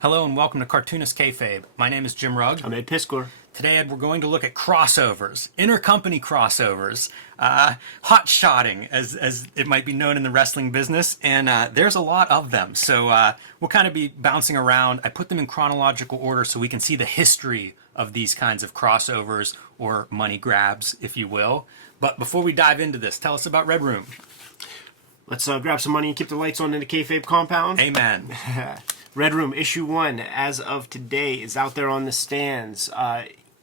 Hello and welcome to Cartoonist Kayfabe. My name is Jim Rugg. I'm Ed Piskor. Today, Ed, we're going to look at crossovers, intercompany crossovers, hotshotting, as it might be known in the wrestling business, and there's a lot of them. So we'll kind of be bouncing around. I put them in chronological order so we can see the history of these kinds of crossovers or money grabs, if you will. But before we dive into this, tell us about Red Room. Let's grab some money and keep the lights on in the Kayfabe compound. Amen. Red Room, issue 1, as of today, is out there on the stands.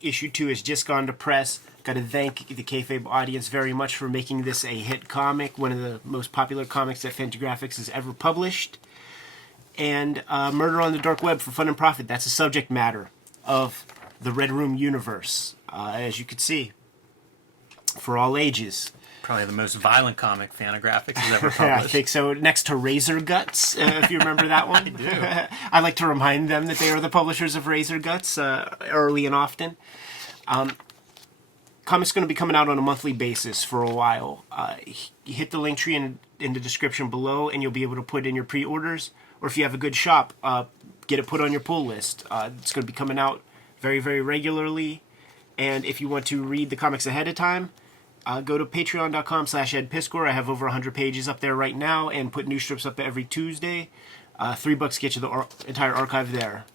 Issue 2 has just gone to press. Got to thank the Kayfabe audience very much for making this a hit comic, one of the most popular comics that Fantagraphics has ever published. And Murder on the Dark Web for Fun and Profit, that's the subject matter of the Red Room universe, as you can see, for all ages. Probably the most violent comic Fantagraphics has ever published. I think so. Next to Razor Guts, if you remember that one. I do. I like to remind them that they are the publishers of Razor Guts early and often. Comics going to be coming out on a monthly basis for a while. You hit the link tree in the description below, and you'll be able to put in your pre-orders. Or if you have a good shop, get it put on your pull list. It's going to be coming out very, very regularly. And if you want to read the comics ahead of time, go to patreon.com/edpiskor. I have over 100 pages up there right now and put new strips up every Tuesday. $3 get you the entire archive there.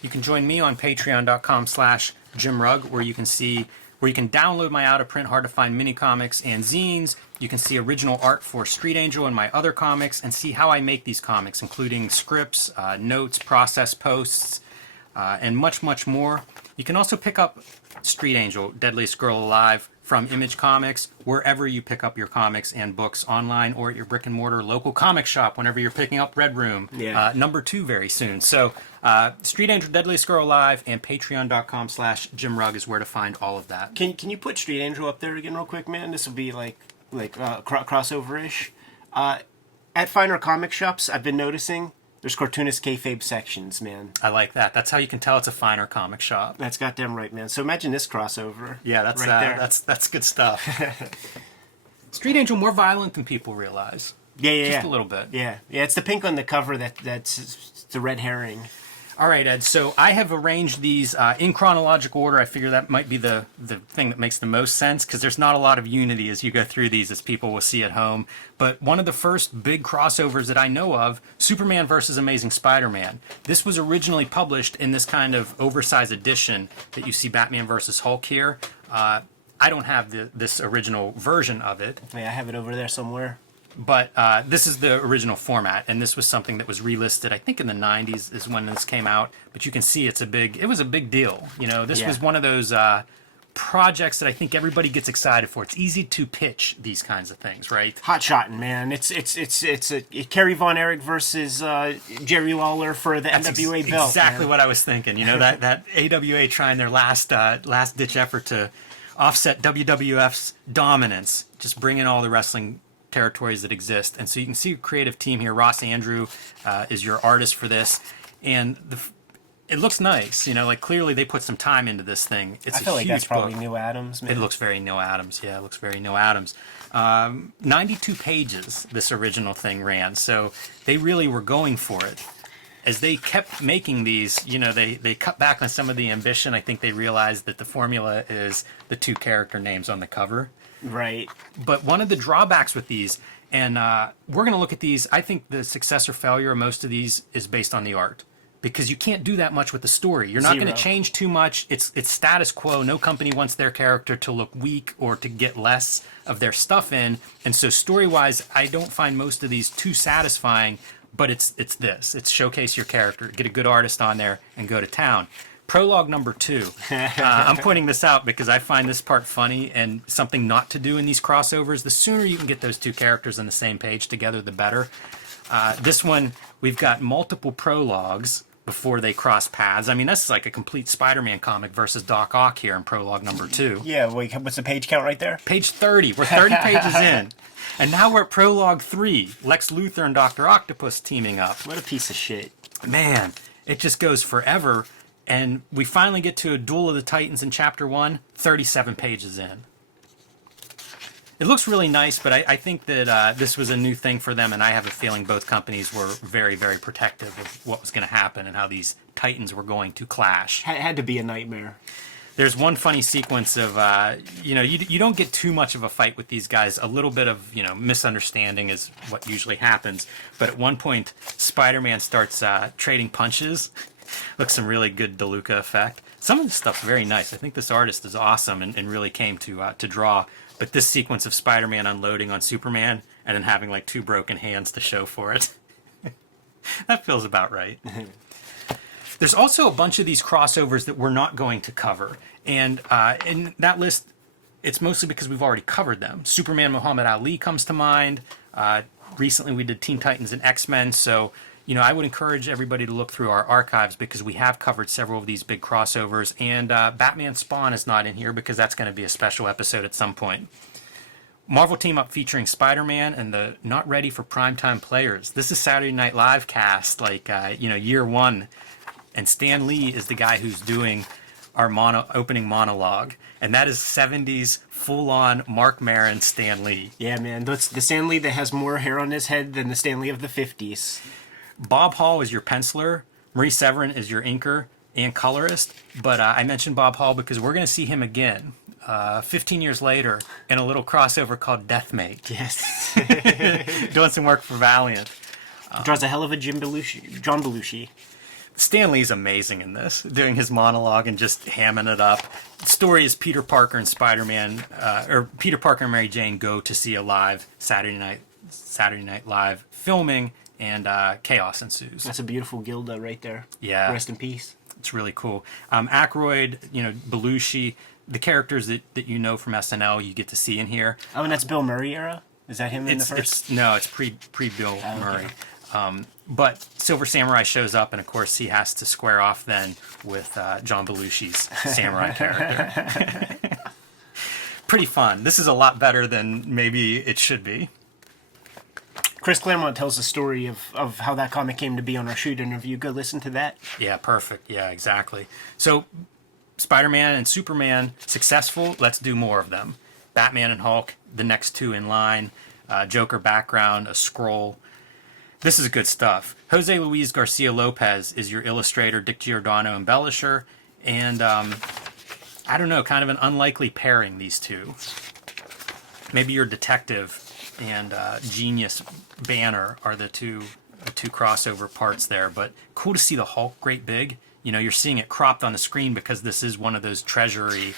You can join me on patreon.com/JimRugg, where you can download my out-of-print, hard-to-find mini-comics and zines. You can see original art for Street Angel and my other comics and see how I make these comics, including scripts, notes, process posts, and much, much more. You can also pick up Street Angel, Deadliest Girl Alive, from Image Comics, wherever you pick up your comics and books, online or at your brick-and-mortar local comic shop whenever you're picking up Red Room. Yeah. Number 2 very soon. So Street Angel, Deadliest Girl Alive, and patreon.com/JimRugg is where to find all of that. Can you put Street Angel up there again real quick, man? This will be like crossover-ish. At finer comic shops, I've been noticing there's Cartoonist Kayfabe sections, man. I like that. That's how you can tell it's a finer comic shop. That's goddamn right, man. So imagine this crossover. Yeah, that's right there. That's good stuff. Street Angel more violent than people realize. Yeah. Just a little bit. Yeah. It's the pink on the cover that's the red herring. All right, Ed. So I have arranged these in chronological order. I figure that might be the thing that makes the most sense because there's not a lot of unity as you go through these, as people will see at home. But one of the first big crossovers that I know of, Superman versus Amazing Spider-Man. This was originally published in this kind of oversized edition that you see Batman versus Hulk here. I don't have this original version of it. Yeah, I have it over there somewhere. But this is the original format, and this was something that was relisted, I think in the 90s is when this came out. But you can see it was a big deal. You know, this was one of those projects that I think everybody gets excited for. It's easy to pitch these kinds of things, right? Hotshotting, man. It's Kerry Von Erich versus Jerry Lawler for the NWA belt. Exactly man. what I was thinking. You know, that AWA trying their last ditch effort to offset WWF's dominance, just bring in all the wrestling territories that exist. And so you can see a creative team here. Ross Andrew is your artist for this, and it looks nice. You know, like clearly they put some time into this thing. It's I feel a like huge that's probably book. Neil Adams, man. It looks very Neil Adams. Yeah, it looks very Neil Adams. 92 pages this original thing ran, so they really were going for it. As they kept making these, you know, they cut back on some of the ambition. I think they realized that the formula is the 2 character names on the cover. Right. But one of the drawbacks with these, and we're going to look at these, I think the success or failure of most of these is based on the art. Because you can't do that much with the story. You're not going to change too much. It's status quo. No company wants their character to look weak or to get less of their stuff in. And so story-wise, I don't find most of these too satisfying, but it's this. It's showcase your character, get a good artist on there, and go to town. Prologue number 2. I'm pointing this out because I find this part funny and something not to do in these crossovers. The sooner you can get those 2 characters on the same page together, the better. This one, we've got multiple prologues before they cross paths. I mean, this is like a complete Spider-Man comic versus Doc Ock here in prologue number 2. Yeah, wait, what's the page count right there? Page 30. We're 30 pages in. And now we're at prologue 3. Lex Luthor and Dr. Octopus teaming up. What a piece of shit. Man, it just goes forever. And we finally get to a Duel of the Titans in Chapter 1, 37 pages in. It looks really nice, but I think that this was a new thing for them, and I have a feeling both companies were very, very protective of what was going to happen and how these Titans were going to clash. Had to be a nightmare. There's one funny sequence of, you don't get too much of a fight with these guys. A little bit of, misunderstanding is what usually happens. But at one point, Spider-Man starts trading punches. Looks some really good DeLuca effect. Some of this stuff's very nice. I think this artist is awesome and really came to draw. But this sequence of Spider-Man unloading on Superman and then having like 2 broken hands to show for it, that feels about right. There's also a bunch of these crossovers that we're not going to cover. And in that list, it's mostly because we've already covered them. Superman Muhammad Ali comes to mind. Recently we did Teen Titans and X-Men. So, I would encourage everybody to look through our archives because we have covered several of these big crossovers. And Batman Spawn is not in here because that's going to be a special episode at some point. Marvel Team Up featuring Spider-Man and the Not Ready for Primetime Players. This is Saturday Night Live cast, like, year 1. And Stan Lee is the guy who's doing our opening monologue. And that is 70s full-on Mark Maron Stan Lee. Yeah, man. That's the Stan Lee that has more hair on his head than the Stan Lee of the 50s. Bob Hall is your penciler. Marie Severin is your inker and colorist. But I mentioned Bob Hall because we're going to see him again 15 years later in a little crossover called Deathmate. Yes. Doing some work for Valiant. Draws a hell of a John Belushi. Stan Lee's amazing in this, doing his monologue and just hamming it up. The story is Peter Parker and Spider-Man, or Peter Parker and Mary Jane go to see a live Saturday Night Live filming, and chaos ensues. That's a beautiful Gilda right there. Yeah. Rest in peace. It's really cool. Aykroyd, Belushi, the characters that you know from SNL, you get to see in here. Oh, and that's Bill Murray era? Is that him in the first? It's pre-Bill Murray. But Silver Samurai shows up, and of course he has to square off then with John Belushi's samurai character. Pretty fun. This is a lot better than maybe it should be. Chris Claremont tells the story of how that comic came to be on our shoot interview. Go listen to that. Yeah, perfect. Yeah, exactly. So, Spider-Man and Superman, successful. Let's do more of them. Batman and Hulk, the next 2 in line. Joker background, a scroll. This is good stuff. Jose Luis Garcia Lopez is your illustrator, Dick Giordano embellisher, and I don't know, kind of an unlikely pairing, these two. Maybe your detective and genius Banner are the two crossover parts there, but cool to see the Hulk great big. You're seeing it cropped on the screen because this is one of those Treasury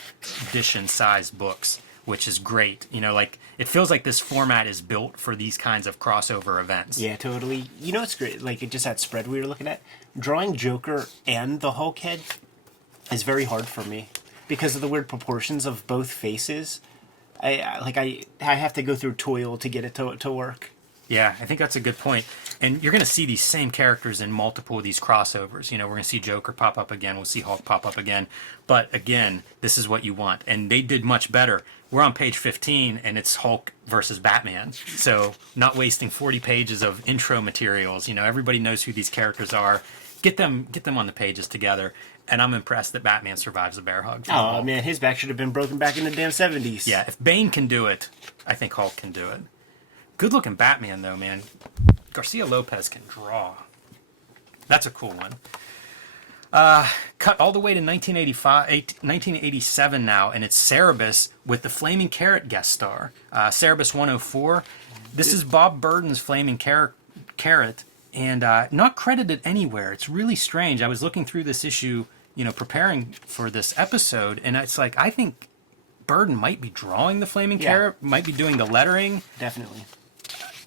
edition sized books, which is great. It feels like this format is built for these kinds of crossover events. Yeah, totally. It's great. Like, just that spread we were looking at. Drawing Joker and the Hulk head is very hard for me because of the weird proportions of both faces. I have to go through toil to get it to work. Yeah, I think that's a good point. And you're going to see these same characters in multiple of these crossovers. We're going to see Joker pop up again. We'll see Hulk pop up again. But again, this is what you want. And they did much better. We're on page 15, and it's Hulk versus Batman. So not wasting 40 pages of intro materials. Everybody knows who these characters are. Get them on the pages together. And I'm impressed that Batman survives the bear hug. Oh, man, his back should have been broken back in the damn 70s. Yeah, if Bane can do it, I think Hulk can do it. Good-looking Batman, though, man. Garcia Lopez can draw. That's a cool one. Cut all the way to 1987 now, and it's Cerebus with the Flaming Carrot guest star. Cerebus 104. This is Bob Burden's Flaming Carrot, and not credited anywhere. It's really strange. I was looking through this issue, preparing for this episode, and it's like, I think Burden might be drawing the Flaming Carrot, might be doing the lettering. Definitely.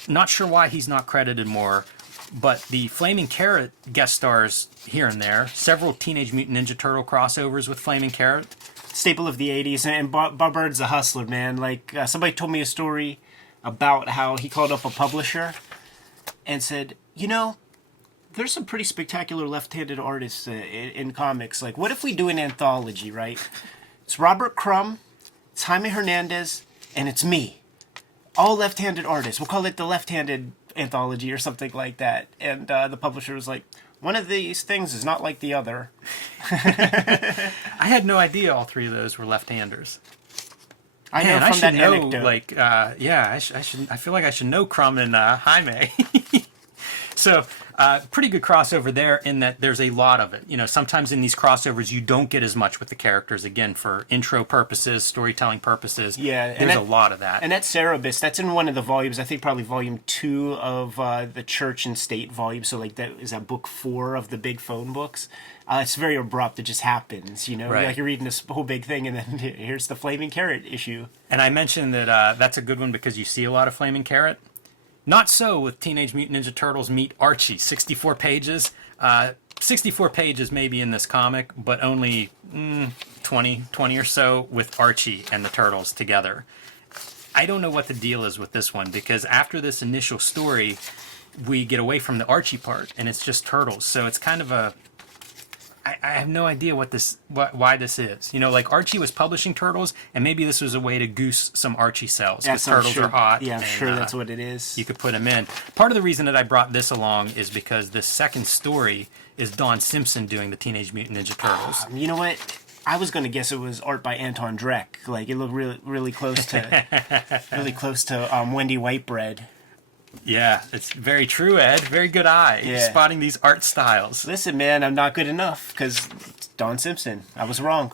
Not sure why he's not credited more, but the Flaming Carrot guest stars here and there. Several Teenage Mutant Ninja Turtle crossovers with Flaming Carrot. Staple of the 80s, and Bob Bird's a hustler, man. Like, somebody told me a story about how he called up a publisher and said, there's some pretty spectacular left-handed artists in comics. Like, what if we do an anthology, right? It's Robert Crumb, it's Jaime Hernandez, and it's me. All left-handed artists. We'll call it the Left-Handed Anthology or something like that. And the publisher was like, one of these things is not like the other. I had no idea all 3 of those were left-handers. I know Man, I from should that know, anecdote. like, I should. I feel like I should know Crumb and Jaime. So, pretty good crossover there in that there's a lot of it. You know, sometimes in these crossovers you don't get as much with the characters. Again, for intro purposes, storytelling purposes. Yeah, and there's a lot of that. And that Cerebus, that's in one of the volumes. I think probably volume 2 of the Church and State volume. So like that is that book 4 of the big phone books. It's very abrupt. It just happens, you know. Right. Like you're reading this whole big thing, and then here's the Flaming Carrot issue. And I mentioned that that's a good one because you see a lot of Flaming Carrot. Not so with Teenage Mutant Ninja Turtles Meet Archie. 64 pages. 64 pages maybe in this comic, but only 20 or so with Archie and the Turtles together. I don't know what the deal is with this one, because after this initial story, we get away from the Archie part, and it's just Turtles. So it's kind of a... I have no idea why this is. You know, like Archie was publishing Turtles, and maybe this was a way to goose some Archie sales. Because Turtles are hot. Yeah, I'm sure that's what it is. You could put them in. Part of the reason that I brought this along is because the second story is Don Simpson doing the Teenage Mutant Ninja Turtles. You know what? I was going to guess it was art by Anton Drek. Like it looked really close to Wendy Whitebread. Yeah, it's very true, Ed. Very good eye. Yeah. Spotting these art styles. Listen, man, I'm not good enough because Don Simpson. I was wrong.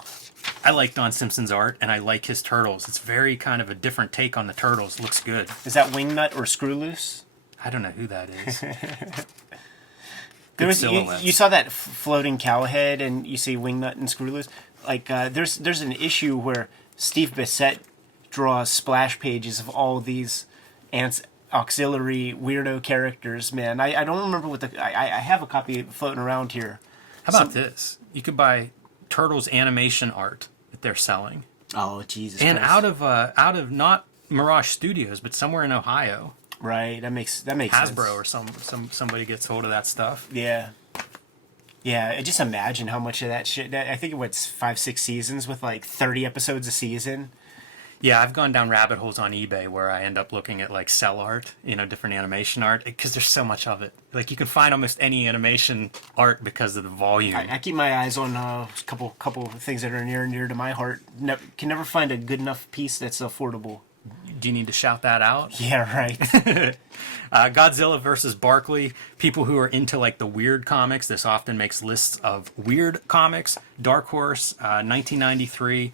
I like Don Simpson's art, and I like his Turtles. It's very kind of a different take on the Turtles. Looks good. Is that Wingnut or Screwloose? I don't know who that is. There was silhouettes. you saw that floating cow head, and you see Wingnut and Screwloose. Like there's an issue where Steve Bissette draws splash pages of all these auxiliary weirdo characters. Man, I don't remember what I have a copy floating around here. How about this? You could buy Turtles animation art that they're selling, Oh Jesus! and Christ. out of not Mirage Studios, but somewhere in Ohio, Right, that makes Hasbro sense. or somebody gets hold of that stuff. Yeah. Yeah, just imagine how much of that shit. I think it's 5-6 seasons with like 30 episodes a season. Yeah, I've gone down rabbit holes on eBay where I end up looking at like cell art, you know, different animation art, because there's so much of it. Like you can find almost any animation art because of the volume. I keep my eyes on a couple of things that are near and dear to my heart. Can never find a good enough piece that's affordable. Do you need to shout that out? Yeah, right. Godzilla versus Barkley. People who are into like the weird comics, this often makes lists of weird comics. Dark Horse, 1993.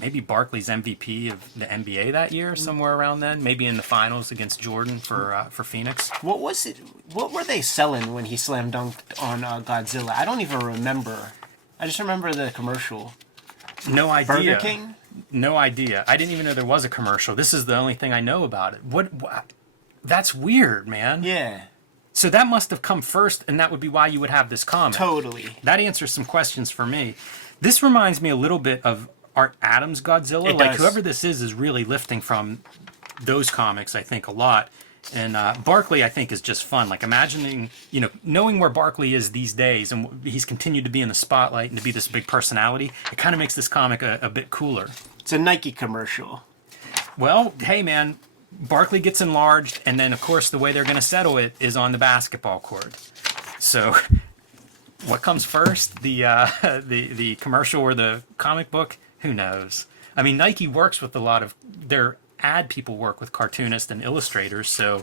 Maybe Barkley's MVP of the NBA that year, somewhere around then. Maybe in the finals against Jordan for Phoenix. What was it? What were they selling when he slam dunked on Godzilla? I don't even remember. I just remember the commercial. No idea. Burger King? No idea. I didn't even know there was a commercial. This is the only thing I know about it. What? That's weird, man. Yeah, So that must have come first, and that would be why you would have this comic. totally. That answers some questions for me. This reminds me a little bit of Art Adams' Godzilla. It Like does. whoever this is really lifting from those comics, I think, a lot. And Barkley, I think, is just fun. Like imagining, you know, knowing where Barkley is these days, and he's continued to be in the spotlight and to be this big personality. It kind of makes this comic a bit cooler. It's a Nike commercial. Well, hey man, Barkley gets enlarged, and then of course the way they're going to settle it is on the basketball court. So, what comes first, the commercial or the comic book? Who knows? I mean, Nike works with a lot of their ad people work with cartoonists and illustrators, so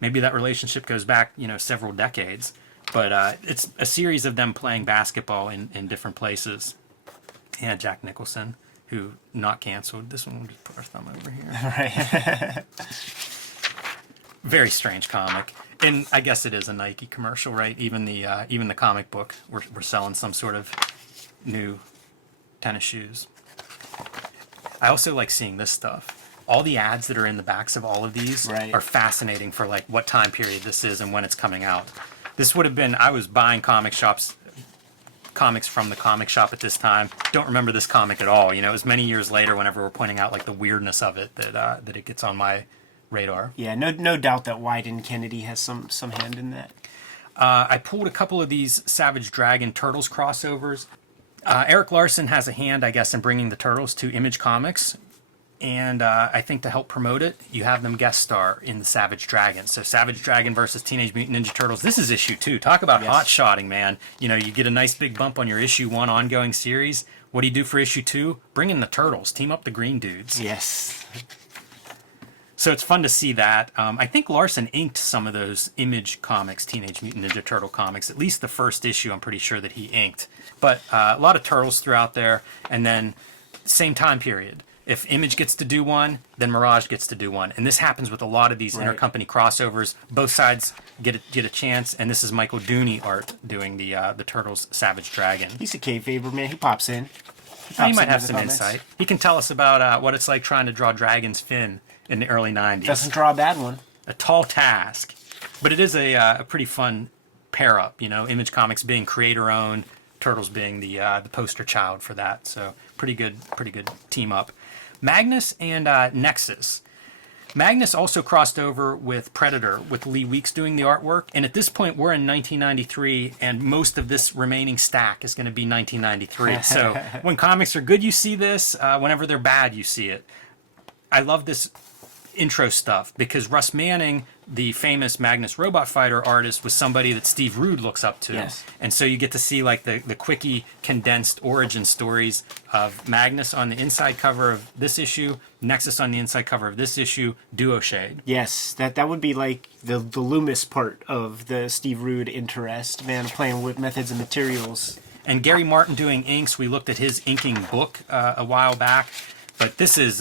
maybe that relationship goes back, you know, several decades. But it's a series of them playing basketball in different places. Yeah, Jack Nicholson, who not canceled. This one, we'll just put our thumb over here. Right. Very strange comic, and I guess it is a Nike commercial, right? Even the comic book, we're selling some sort of new tennis shoes. I also like seeing this stuff. All the ads that are in the backs of all of these Right. are fascinating for like what time period this is and when it's coming out. This would have been, I was buying comics from the comic shop at this time. Don't remember this comic at all. You know, it was many years later whenever we're pointing out like the weirdness of it that it gets on my radar. Yeah, no doubt that Wyden Kennedy has some hand in that. I pulled a couple of these Savage Dragon Turtles crossovers. Eric Larson has a hand, I guess, in bringing the Turtles to Image Comics. And I think to help promote it, you have them guest star in the Savage Dragon. So Savage Dragon versus Teenage Mutant Ninja Turtles. This is issue 2. Talk about Yes. hot-shotting, man. You know, you get a nice big bump on your issue 1 ongoing series. What do you do for issue 2? Bring in the Turtles. Team up the Green Dudes. Yes. So it's fun to see that. I think Larson inked some of those Image Comics, Teenage Mutant Ninja Turtle comics. At least the first issue, I'm pretty sure that he inked. But a lot of Turtles throughout there. And then same time period. If Image gets to do one, then Mirage gets to do one. And this happens with a lot of these intercompany crossovers. Both sides get a chance. And this is Michael Dooney art doing the Turtles Savage Dragon. He's a Kayfaber, man. He pops in. He might have some insight. He can tell us about what it's like trying to draw Dragon's Fin in the early 90s. Doesn't draw a bad one. A tall task. But it is a pretty fun pair-up, you know, Image Comics being creator-owned, Turtles being the poster child for that. So pretty good team-up. Magnus and Nexus. Magnus also crossed over with Predator, with Lee Weeks doing the artwork. And at this point, we're in 1993, and most of this remaining stack is going to be 1993. So when comics are good, you see this. Whenever they're bad, you see it. I love this intro stuff because Russ Manning, the famous Magnus robot fighter artist, was somebody that Steve Rude looks up to. Yes. And so you get to see like the quickie condensed origin stories of Magnus on the inside cover of this issue, Nexus on the inside cover of this issue, Duo Shade. Yes, that would be like the Loomis part of the Steve Rude interest, man, playing with methods and materials. And Gary Martin doing inks. We looked at his inking book a while back. But this is,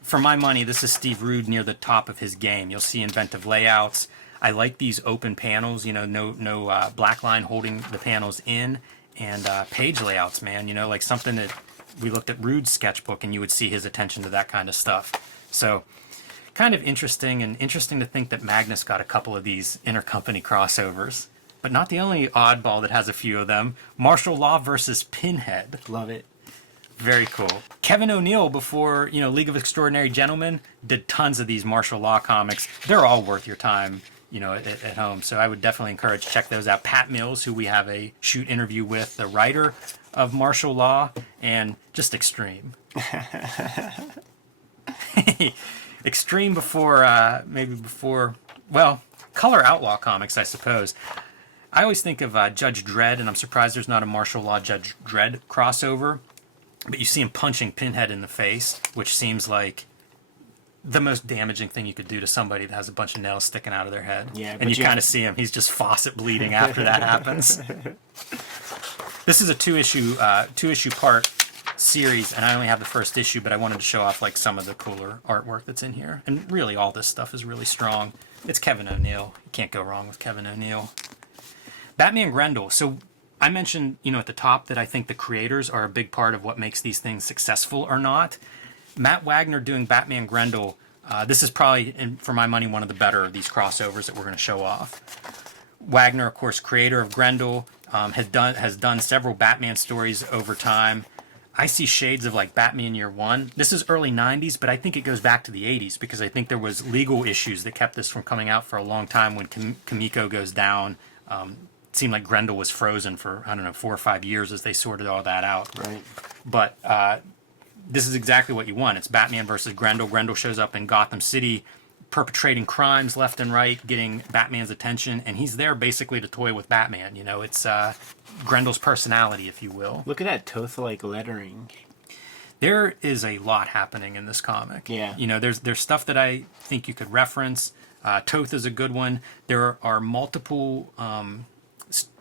for my money, this is Steve Rude near the top of his game. You'll see inventive layouts. I like these open panels, you know, no black line holding the panels in. And page layouts, man, you know, like something that we looked at Rude's sketchbook and you would see his attention to that kind of stuff. So kind of interesting, and interesting to think that Magnus got a couple of these intercompany crossovers. But not the only oddball that has a few of them. Martial Law versus Pinhead. Love it. Very cool. Kevin O'Neill, before, you know, League of Extraordinary Gentlemen, did tons of these martial law comics. They're all worth your time, you know, at home. So I would definitely encourage check those out. Pat Mills, who we have a shoot interview with, the writer of martial law, and just Extreme. Extreme before, well, Color Outlaw comics, I suppose. I always think of Judge Dredd, and I'm surprised there's not a martial law Judge Dredd crossover. But you see him punching Pinhead in the face, which seems like the most damaging thing you could do to somebody that has a bunch of nails sticking out of their head. Yeah, and you kind of see him. He's just faucet bleeding after that happens. This is a two-issue part series, and I only have the first issue, but I wanted to show off like some of the cooler artwork that's in here. And really, all this stuff is really strong. It's Kevin O'Neill. You can't go wrong with Kevin O'Neill. Batman Grendel. So I mentioned, you know, at the top that I think the creators are a big part of what makes these things successful or not. Matt Wagner doing Batman Grendel, this is probably, for my money, one of the better of these crossovers that we're going to show off. Wagner, of course, creator of Grendel, has done several Batman stories over time. I see shades of like Batman Year One. This is early 90s, but I think it goes back to the 80s because I think there was legal issues that kept this from coming out for a long time when Kamiko goes down. Seemed like Grendel was frozen for, 4 or 5 years as they sorted all that out. Right. But this is exactly what you want. It's Batman versus Grendel. Grendel shows up in Gotham City, perpetrating crimes left and right, getting Batman's attention, and he's there basically to toy with Batman. You know, it's Grendel's personality, if you will. Look at that Toth-like lettering. There is a lot happening in this comic. Yeah. You know, there's stuff that I think you could reference. Toth is a good one. There are multiple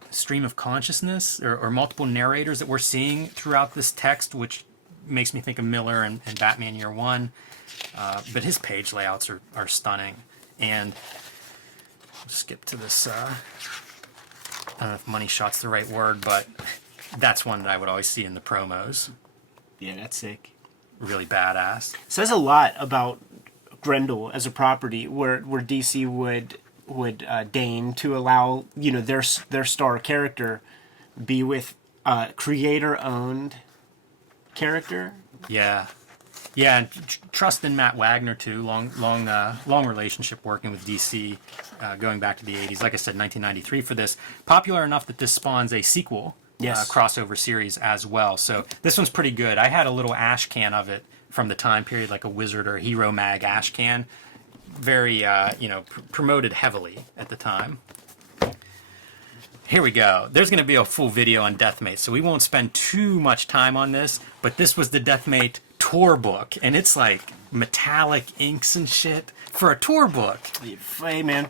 stream of consciousness or multiple narrators that we're seeing throughout this text, which makes me think of Miller and Batman Year One. But his page layouts are stunning. And I'll skip to this. I don't know if money shot's the right word, but that's one that I would always see in the promos. Yeah, that's sick. Really badass. Says a lot about Grendel as a property, where DC would deign to allow, you know, their star character be with creator-owned character. Yeah, and trust in Matt Wagner too. Long relationship working with DC, going back to the 80s. Like I said, 1993 for this. Popular enough that this spawns a sequel, yes, crossover series as well. So this one's pretty good. I had a little ash can of it from the time period, like a Wizard or Hero Mag ash can. Very, promoted heavily at the time. Here we go. There's going to be a full video on Deathmate, so we won't spend too much time on this, but this was the Deathmate tour book, and it's like metallic inks and shit for a tour book. Hey, man.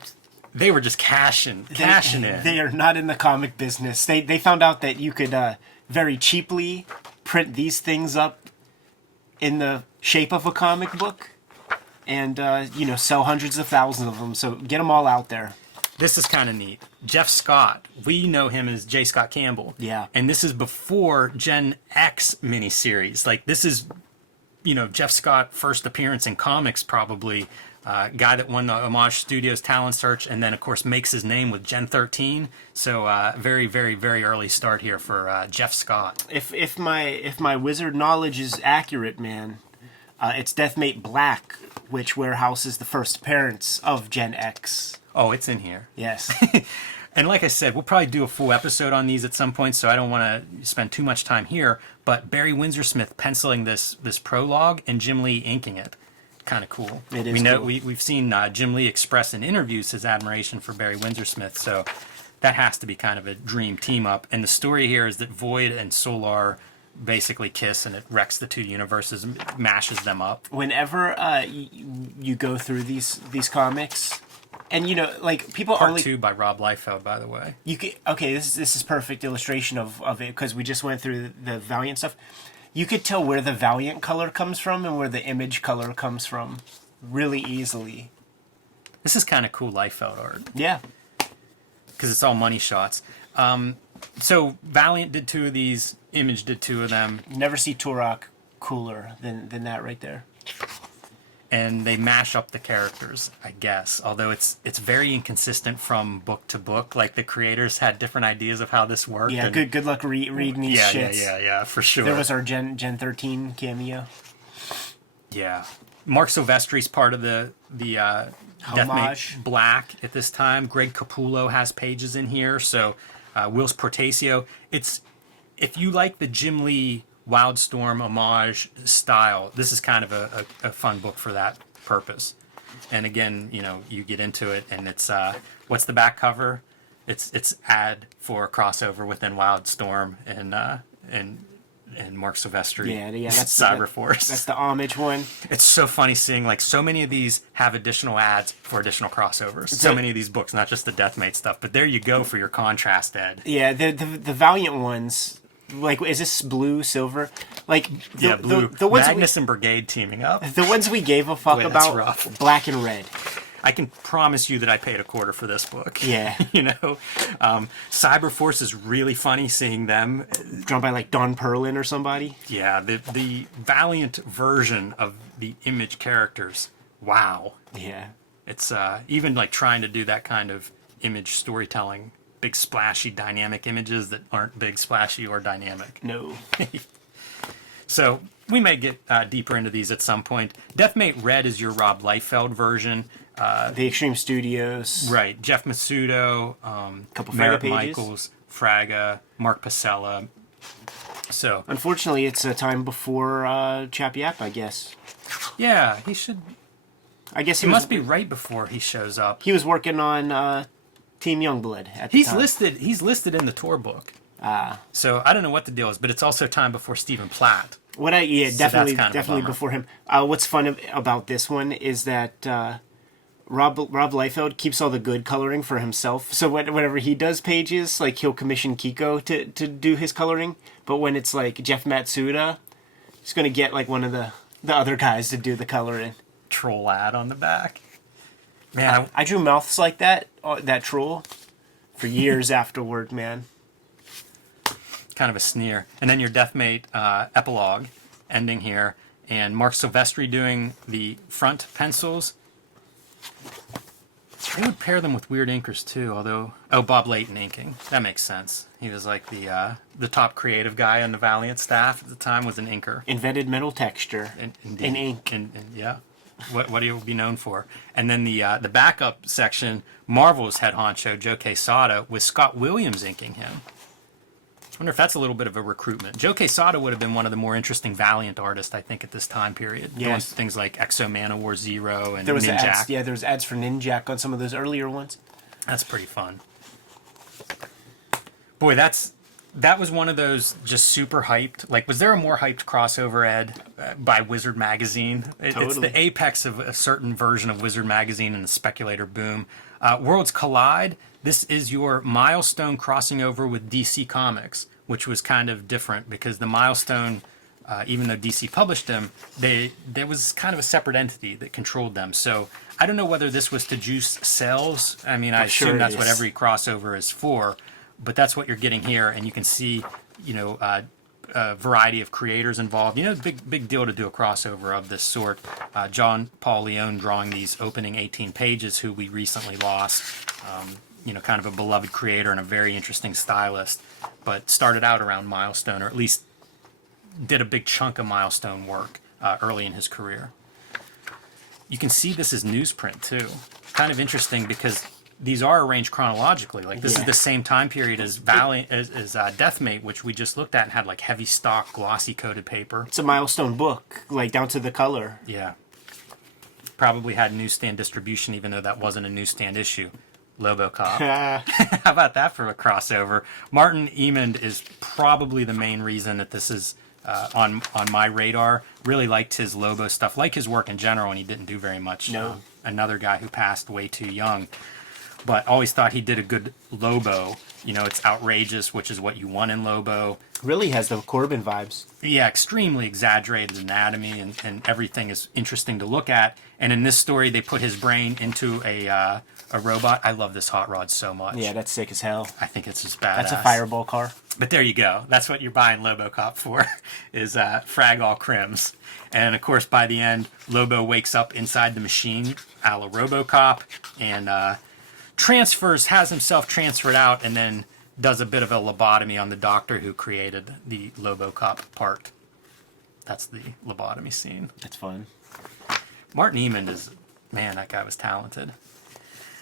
They were just cashing in. They are not in the comic business. They found out that you could very cheaply print these things up in the shape of a comic book and, sell hundreds of thousands of them. So get them all out there. This is kind of neat. Jeff Scott, we know him as J. Scott Campbell. Yeah. And this is before Gen X miniseries. Like, this is, Jeff Scott first appearance in comics probably. Guy that won the Homage Studios Talent Search and then, of course, makes his name with Gen 13. So very, very, very early start here for Jeff Scott. If my wizard knowledge is accurate, man, it's Deathmate Black, which warehouses the first appearance of Gen X. Oh, it's in here. Yes. And like I said, we'll probably do a full episode on these at some point, so I don't want to spend too much time here. But Barry Windsor-Smith penciling this prologue and Jim Lee inking it. Kind of cool. It is cool. We've seen Jim Lee express in interviews his admiration for Barry Windsor-Smith, so that has to be kind of a dream team-up. And the story here is that Void and Solar basically kiss, and it wrecks the two universes, mashes them up. Whenever you go through these comics... And people Part only 2 by Rob Liefeld, by the way. This is perfect illustration of it because we just went through the Valiant stuff. You could tell where the Valiant color comes from and where the Image color comes from really easily. This is kind of cool Liefeld art. Yeah, because it's all money shots. So Valiant did 2 of these. Image did 2 of them. You never see Turok cooler than that right there. And they mash up the characters, I guess. Although it's very inconsistent from book to book. Like, the creators had different ideas of how this worked. Yeah, and good luck reading these shits. Yeah, for sure. There was our Gen 13 cameo. Yeah. Mark Silvestri's part of the Deathmate Black at this time. Greg Capullo has pages in here. So, Wills Portacio. If you like the Jim Lee Wildstorm homage style, this is kind of a fun book for that purpose. And again, you get into it, and it's what's the back cover? It's ad for a crossover within Wildstorm and Mark Silvestri. Yeah, that's Cyberforce. That's the homage one. It's so funny seeing like so many of these have additional ads for additional crossovers. So many of these books, not just the Deathmate stuff, but there you go for your contrast ed. Yeah, the Valiant ones. Like, is this blue, silver? Like, blue. The ones Magnus and Brigade teaming up. The ones we gave a fuck about, rough. Black and red. I can promise you that I paid $0.25 for this book. Yeah. Cyberforce is really funny seeing them. Drawn by, like, Don Perlin or somebody. Yeah, the Valiant version of the Image characters. Wow. Yeah. It's even, like, trying to do that kind of Image storytelling. Big splashy dynamic images that aren't big splashy or dynamic. No. So we may get deeper into these at some point. Deathmate Red is your Rob Liefeld version. The Extreme Studios. Right. Jeff Masudo, couple Merritt Fraga pages. Michaels, Fraga, Mark Pacella. So unfortunately, it's a time before Chap Yap, I guess. Yeah, he should. I guess it must be right before he shows up. He was working on Team Youngblood at the time. He's listed in the tour book. So I don't know what the deal is, but it's also time before Stephen Platt. Definitely before him. What's fun about this one is that Rob Liefeld keeps all the good coloring for himself. So whenever he does pages, like, he'll commission Kiko to do his coloring. But when it's like Jeff Matsuda, he's gonna get like one of the other guys to do the coloring. Troll ad on the back. Man, I drew mouths like that troll, for years afterward, man. Kind of a sneer. And then your Deathmate epilogue ending here, and Mark Silvestri doing the front pencils. They would pair them with weird inkers too, although Bob Layton inking. That makes sense. He was like the top creative guy on the Valiant staff at the time, was an inker. Invented metal texture in ink. And yeah. What he will be known for. And then the backup section, Marvel's head honcho, Joe Quesada, with Scott Williams inking him. I wonder if that's a little bit of a recruitment. Joe Quesada would have been one of the more interesting Valiant artists, I think, at this time period. Yes. Doing things like Exo Manowar Zero and there was Ninjak. Ads, there was ads for Ninjak on some of those earlier ones. That's pretty fun. Boy, that was one of those just super hyped. Like, was there a more hyped crossover, Ed, by Wizard Magazine? It's Totally. the apex of a certain version of Wizard Magazine and the speculator boom. Worlds Collide. This is your milestone crossing over with DC Comics, which was kind of different because the milestone, even though DC published them, there was kind of a separate entity that controlled them. So I don't know whether this was to juice sales. I mean, I assume that's what every crossover is for. But that's what you're getting here, and you can see, a variety of creators involved. Big deal to do a crossover of this sort. John Paul Leone drawing these opening 18 pages, who we recently lost. Kind of a beloved creator and a very interesting stylist, but started out around Milestone, or at least did a big chunk of Milestone work early in his career. You can see this is newsprint too. Kind of interesting because these are arranged chronologically. Like, this is the same time period as Deathmate, which we just looked at and had like heavy stock, glossy coated paper. It's a Milestone book, like down to the color. Yeah. Probably had newsstand distribution, even though that wasn't a newsstand issue. Lobocop. How about that for a crossover? Martin Emond is probably the main reason that this is on my radar. Really liked his Lobo stuff, like his work in general, and he didn't do very much. No. Another guy who passed way too young. But always thought he did a good Lobo. It's outrageous, which is what you want in Lobo. Really has the Corbin vibes. Yeah, extremely exaggerated anatomy, and everything is interesting to look at. And in this story, they put his brain into a robot. I love this hot rod so much. Yeah, that's sick as hell. I think it's just badass. That's a fireball car. But there you go. That's what you're buying Lobocop for, is frag all crims. And of course, by the end, Lobo wakes up inside the machine, a la Robocop, and has himself transferred out, and then does a bit of a lobotomy on the doctor who created the Lobocop part. That's the lobotomy scene. That's fun. Martin Emond that guy was talented.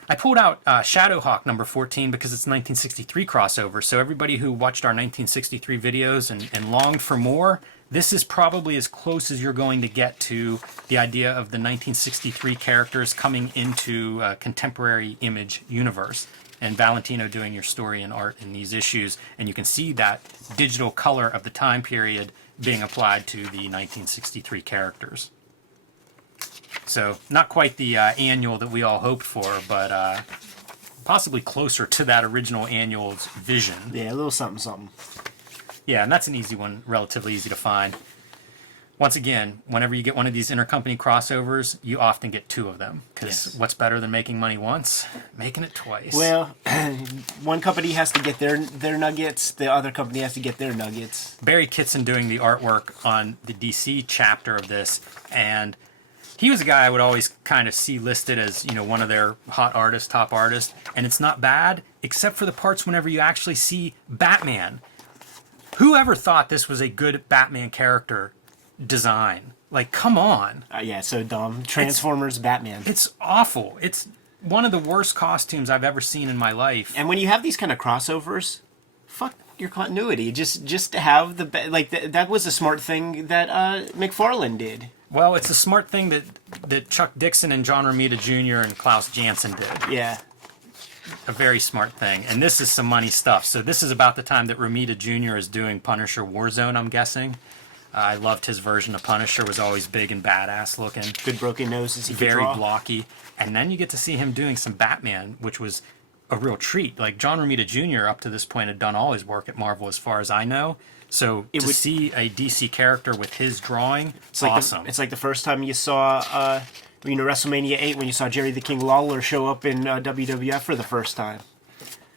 I pulled out Shadowhawk number 14 because it's 1963 crossover. So everybody who watched our 1963 videos and longed for more, this is probably as close as you're going to get to the idea of the 1963 characters coming into a contemporary Image universe. And Valentino doing your story and art in these issues. And you can see that digital color of the time period being applied to the 1963 characters. So not quite the annual that we all hoped for, but possibly closer to that original annual's vision. Yeah, a little something, something. Yeah, and that's an easy one, relatively easy to find. Once again, whenever you get one of these intercompany crossovers, you often get two of them. Because what's better than making money once? Making it twice. Well, one company has to get their nuggets, the other company has to get their nuggets. Barry Kitson doing the artwork on the DC chapter of this, and he was a guy I would always kind of see listed as, one of their hot artists, top artists, and it's not bad, except for the parts whenever you actually see Batman. Whoever thought this was a good Batman character design? Like, come on. Yeah, so dumb. Transformers, Batman. It's awful. It's one of the worst costumes I've ever seen in my life. And when you have these kind of crossovers, fuck your continuity. Just to have that was a smart thing that McFarlane did. Well, it's a smart thing that Chuck Dixon and John Romita Jr. and Klaus Janson did. Yeah. A very smart thing. And this is some money stuff. So this is about the time that Romita Jr. is doing Punisher Warzone, I'm guessing. I loved his version of Punisher. Was always big and badass looking. Good broken noses. Very blocky. And then you get to see him doing some Batman, which was a real treat. Like, John Romita Jr. up to this point had done all his work at Marvel as far as I know. So see a DC character with his drawing, it's awesome. It's like the first time you saw WrestleMania 8 when you saw Jerry the King Lawler show up in WWF for the first time.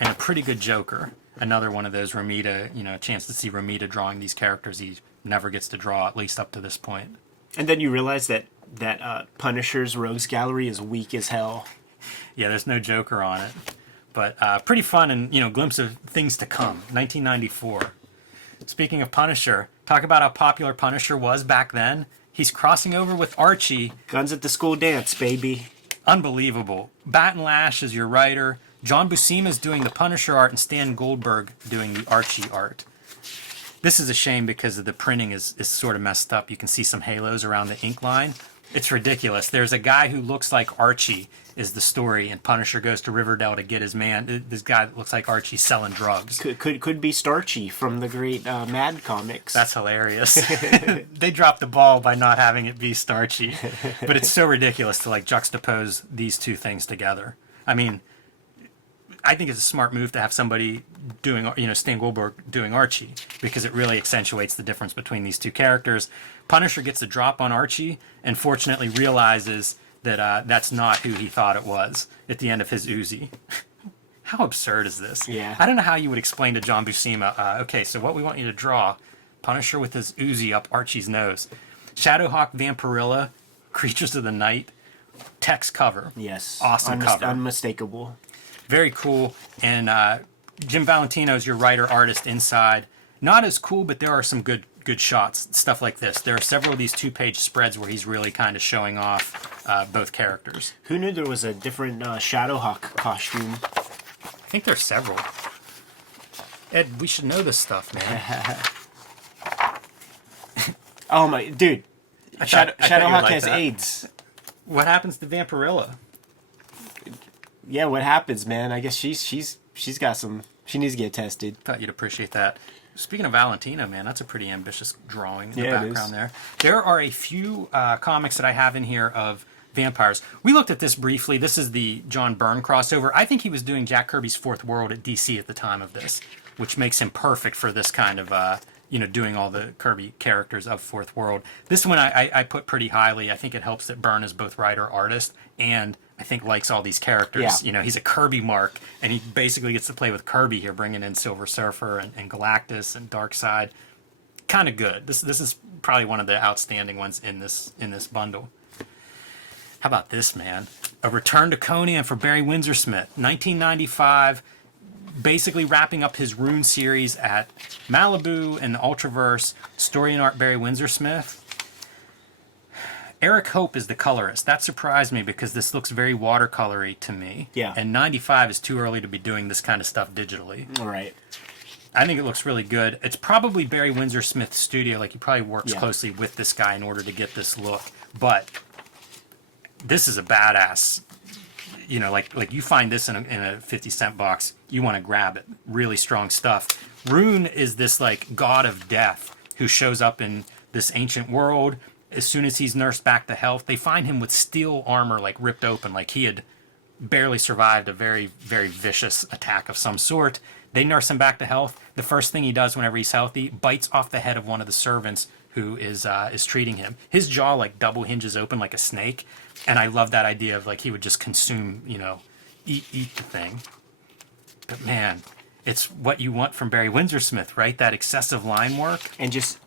And a pretty good Joker. Another one of those Romita, a chance to see Romita drawing these characters he never gets to draw, at least up to this point. And then you realize that Punisher's Rogues Gallery is weak as hell. Yeah, there's no Joker on it. But pretty fun and, glimpse of things to come. 1994. Speaking of Punisher, talk about how popular Punisher was back then. He's crossing over with Archie. Guns at the School Dance, baby. Unbelievable. Bat and Lash is your writer. John Buscema's doing the Punisher art and Stan Goldberg doing the Archie art. This is a shame because the printing is sort of messed up. You can see some halos around the ink line, It's ridiculous. There's a guy who looks like Archie is the story, and Punisher goes to Riverdale to get his man. This guy that looks like Archie selling drugs. Could be Starchy from the great Mad comics. That's hilarious. They dropped the ball by not having it be Starchy, but it's so ridiculous to like juxtapose these two things together. I mean, I think it's a smart move to have somebody doing, Stan Goldberg doing Archie, because it really accentuates the difference between these two characters. Punisher gets a drop on Archie and fortunately realizes that that's not who he thought it was at the end of his Uzi. How absurd is this? Yeah. I don't know how you would explain to John Buscema, okay, so what we want you to draw, Punisher with his Uzi up Archie's nose. Shadowhawk, Vampirilla, Creatures of the Night, text cover. Yes. Awesome cover. Unmistakable. Very cool. And Jim Valentino's your writer-artist inside. Not as cool, but there are some good shots, stuff like this. There are several of these 2-page spreads where he's really kind of showing off both characters. Who knew there was a different Shadowhawk costume? I think there's several. Ed, we should know this stuff, man. Oh my, dude. I thought you'd Shadowhawk like has that. AIDS. What happens to Vampirilla? Yeah, what happens, man? I guess she's got some. She needs to get tested. Thought you'd appreciate that. Speaking of Valentino, man, that's a pretty ambitious drawing in the Yeah, it background is. there. There are a few comics that I have in here of vampires. We looked at this briefly. This is the John Byrne crossover. I think he was doing Jack Kirby's Fourth World at DC at the time of this, which makes him perfect for this kind of, doing all the Kirby characters of Fourth World. This one I put pretty highly. I think it helps that Byrne is both writer, artist, and I think likes all these characters. Yeah. He's a Kirby mark, and he basically gets to play with Kirby here, bringing in Silver Surfer and Galactus and Darkseid. Kind of good. This is probably one of the outstanding ones in this bundle. How about this, man? A return to Conan for Barry Windsor-Smith, 1995. Basically wrapping up his Rune series at Malibu and the Ultraverse. Story and art Barry Windsor-Smith. Eric Hope is the colorist. That surprised me because this looks very watercolory to me. Yeah. And 95 is too early to be doing this kind of stuff digitally. All right. I think it looks really good. It's probably Barry Windsor-Smith's studio. Like, he probably works closely with this guy in order to get this look. But this is a badass. Like you find this in a 50-cent box, you want to grab it. Really strong stuff. Rune is this, like, god of death who shows up in this ancient world. As soon as he's nursed back to health, they find him with steel armor, like, ripped open, like he had barely survived a very, very vicious attack of some sort. They nurse him back to health. The first thing he does whenever he's healthy, bites off the head of one of the servants who is treating him. His jaw, like, double hinges open like a snake, and I love that idea of, like, he would just consume, eat the thing. But, man, it's what you want from Barry Windsor-Smith, right? That excessive line work. And just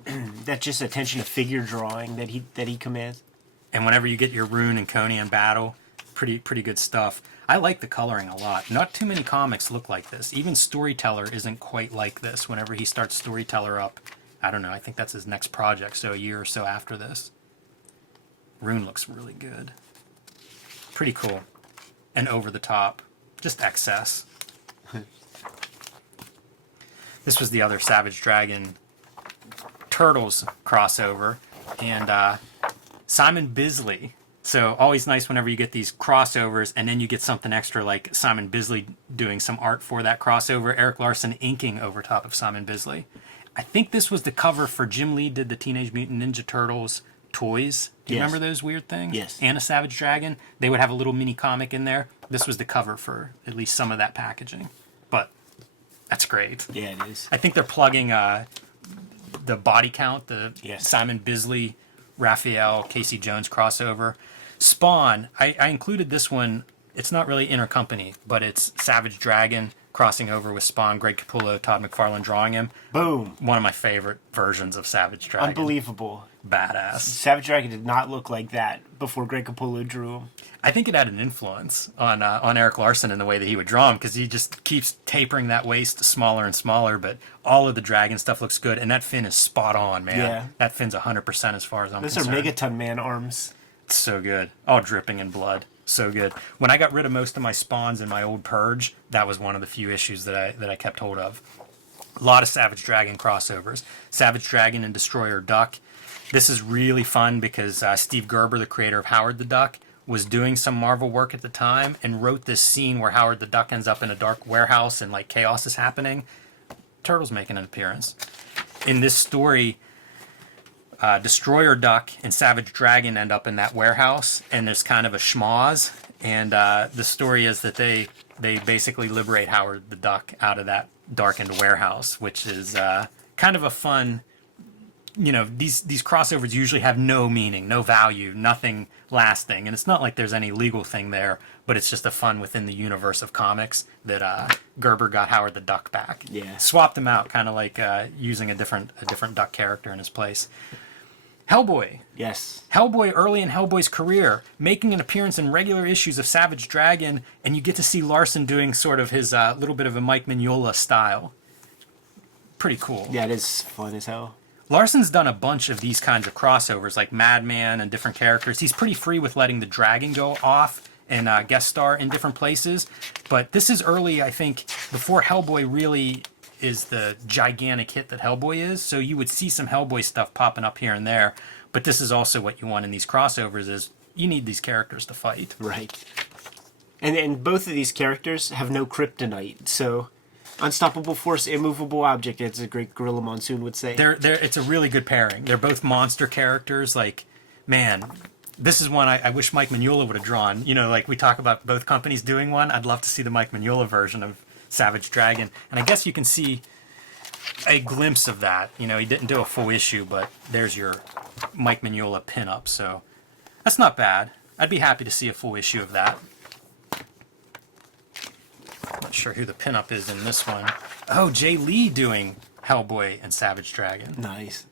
that attention to figure drawing that he commands. And whenever you get your Rune and Conan battle, pretty good stuff. I like the coloring a lot. Not too many comics look like this. Even Storyteller isn't quite like this. Whenever he starts Storyteller up, I don't know, I think that's his next project, so a year or so after this. Rune looks really good. Pretty cool. And over the top. Just excess. This was the other Savage Dragon Turtles crossover. And Simon Bisley. So always nice whenever you get these crossovers and then you get something extra like Simon Bisley doing some art for that crossover. Eric Larson inking over top of Simon Bisley. I think this was the cover for Jim Lee did the Teenage Mutant Ninja Turtles toys. Do you remember those weird things? Yes. And a Savage Dragon. They would have a little mini comic in there. This was the cover for at least some of that packaging. But that's great. Yeah, it is. I think they're plugging the body count, the Simon Bisley, Raphael, Casey Jones crossover. Spawn, I included this one. It's not really intercompany, but it's Savage Dragon crossing over with Spawn, Greg Capullo, Todd McFarlane drawing him. Boom. One of my favorite versions of Savage Dragon. Unbelievable. Badass. Savage Dragon did not look like that before Greg Capullo drew him. I think it had an influence on Eric Larson in the way that he would draw him, because he just keeps tapering that waist smaller and smaller, but all of the dragon stuff looks good, and that fin is spot on, man. Yeah. That fin's 100% as far as I'm Those concerned. are Megaton Man arms. It's so good. All dripping in blood. So good. When I got rid of most of my spawns in my old Purge, that was one of the few issues that I kept hold of. A lot of Savage Dragon crossovers. Savage Dragon and Destroyer Duck. This is really fun because Steve Gerber, the creator of Howard the Duck, was doing some Marvel work at the time and wrote this scene where Howard the Duck ends up in a dark warehouse and like chaos is happening. Turtle's making an appearance. In this story, Destroyer Duck and Savage Dragon end up in that warehouse, and there's kind of a schmoz. And the story is that they basically liberate Howard the Duck out of that darkened warehouse, which is kind of a fun. You know, these crossovers usually have no meaning, no value, nothing lasting, and it's not like there's any legal thing there, but it's just a fun within the universe of comics that Gerber got Howard the Duck back. Yeah, swapped him out, kind of like using a different duck character in his place. Hellboy. Yes. Hellboy early in Hellboy's career, making an appearance in regular issues of Savage Dragon, and you get to see Larson doing sort of his little bit of a Mike Mignola style. Pretty cool. Yeah, it is fun as hell. Larson's done a bunch of these kinds of crossovers, like Madman and different characters. He's pretty free with letting the dragon go off and guest star in different places. But this is early, I think, before Hellboy really is the gigantic hit that Hellboy is. So you would see some Hellboy stuff popping up here and there. But this is also what you want in these crossovers is you need these characters to fight. Right. And both of these characters have no kryptonite, so... Unstoppable force, immovable object, as a great Gorilla Monsoon would say. It's a really good pairing. They're both monster characters. Like, man, this is one I wish Mike Mignola would have drawn. You know, like we talk about both companies doing one. I'd love to see the Mike Mignola version of Savage Dragon. And I guess you can see a glimpse of that. You know, he didn't do a full issue, but there's your Mike Mignola pinup. So that's not bad. I'd be happy to see a full issue of that. Not sure who the pinup is in this one. Oh, Jay Lee doing Hellboy and Savage Dragon. Nice.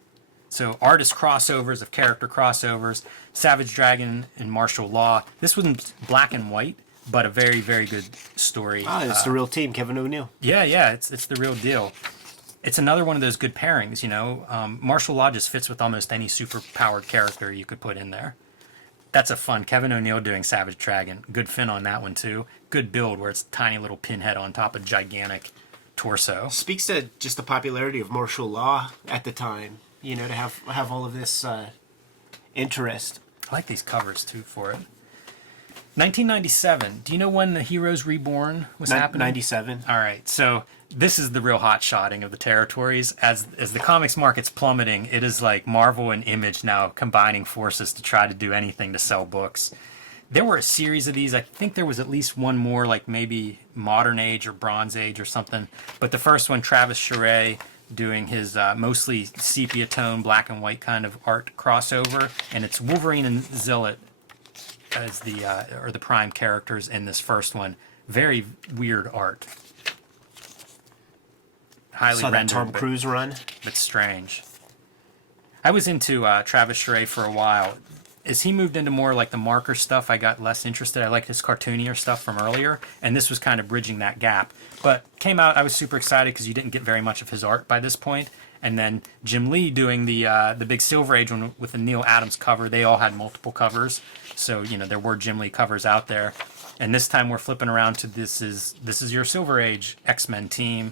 So artist crossovers of character crossovers. Savage Dragon and Martial Law. This one's black and white, but a very, very good story. It's the real team, Kevin O'Neill. Yeah, it's the real deal. It's another one of those good pairings, you know. Martial Law just fits with almost any super-powered character you could put in there. That's a fun Kevin O'Neill doing Savage Dragon. Good fin on that one, too. Good build where it's a tiny little pinhead on top of gigantic torso. Speaks to just the popularity of martial law at the time, you know, to have all of this interest. I like these covers, too, for it. 1997. Do you know when the Heroes Reborn was happening? 97. All right, so this is the real hot-shotting of the territories. As the comics market's plummeting, it is like Marvel and Image now combining forces to try to do anything to sell books. There were a series of these. I think there was at least one more, like maybe Modern Age or Bronze Age or something. But the first one, Travis Charest doing his mostly sepia tone, black and white kind of art crossover, and it's Wolverine and Zillet as the prime characters in this first one. Very weird art. Highly Saw that rendered, Tom Cruise run. but strange. I was into Travis Charest for a while. As he moved into more like the marker stuff, I got less interested. I liked his cartoonier stuff from earlier, and this was kind of bridging that gap. But came out, I was super excited because you didn't get very much of his art by this point. And then Jim Lee doing the big Silver Age one with the Neil Adams cover. They all had multiple covers, so you know there were Jim Lee covers out there. And this time we're flipping around to this is your Silver Age X-Men team.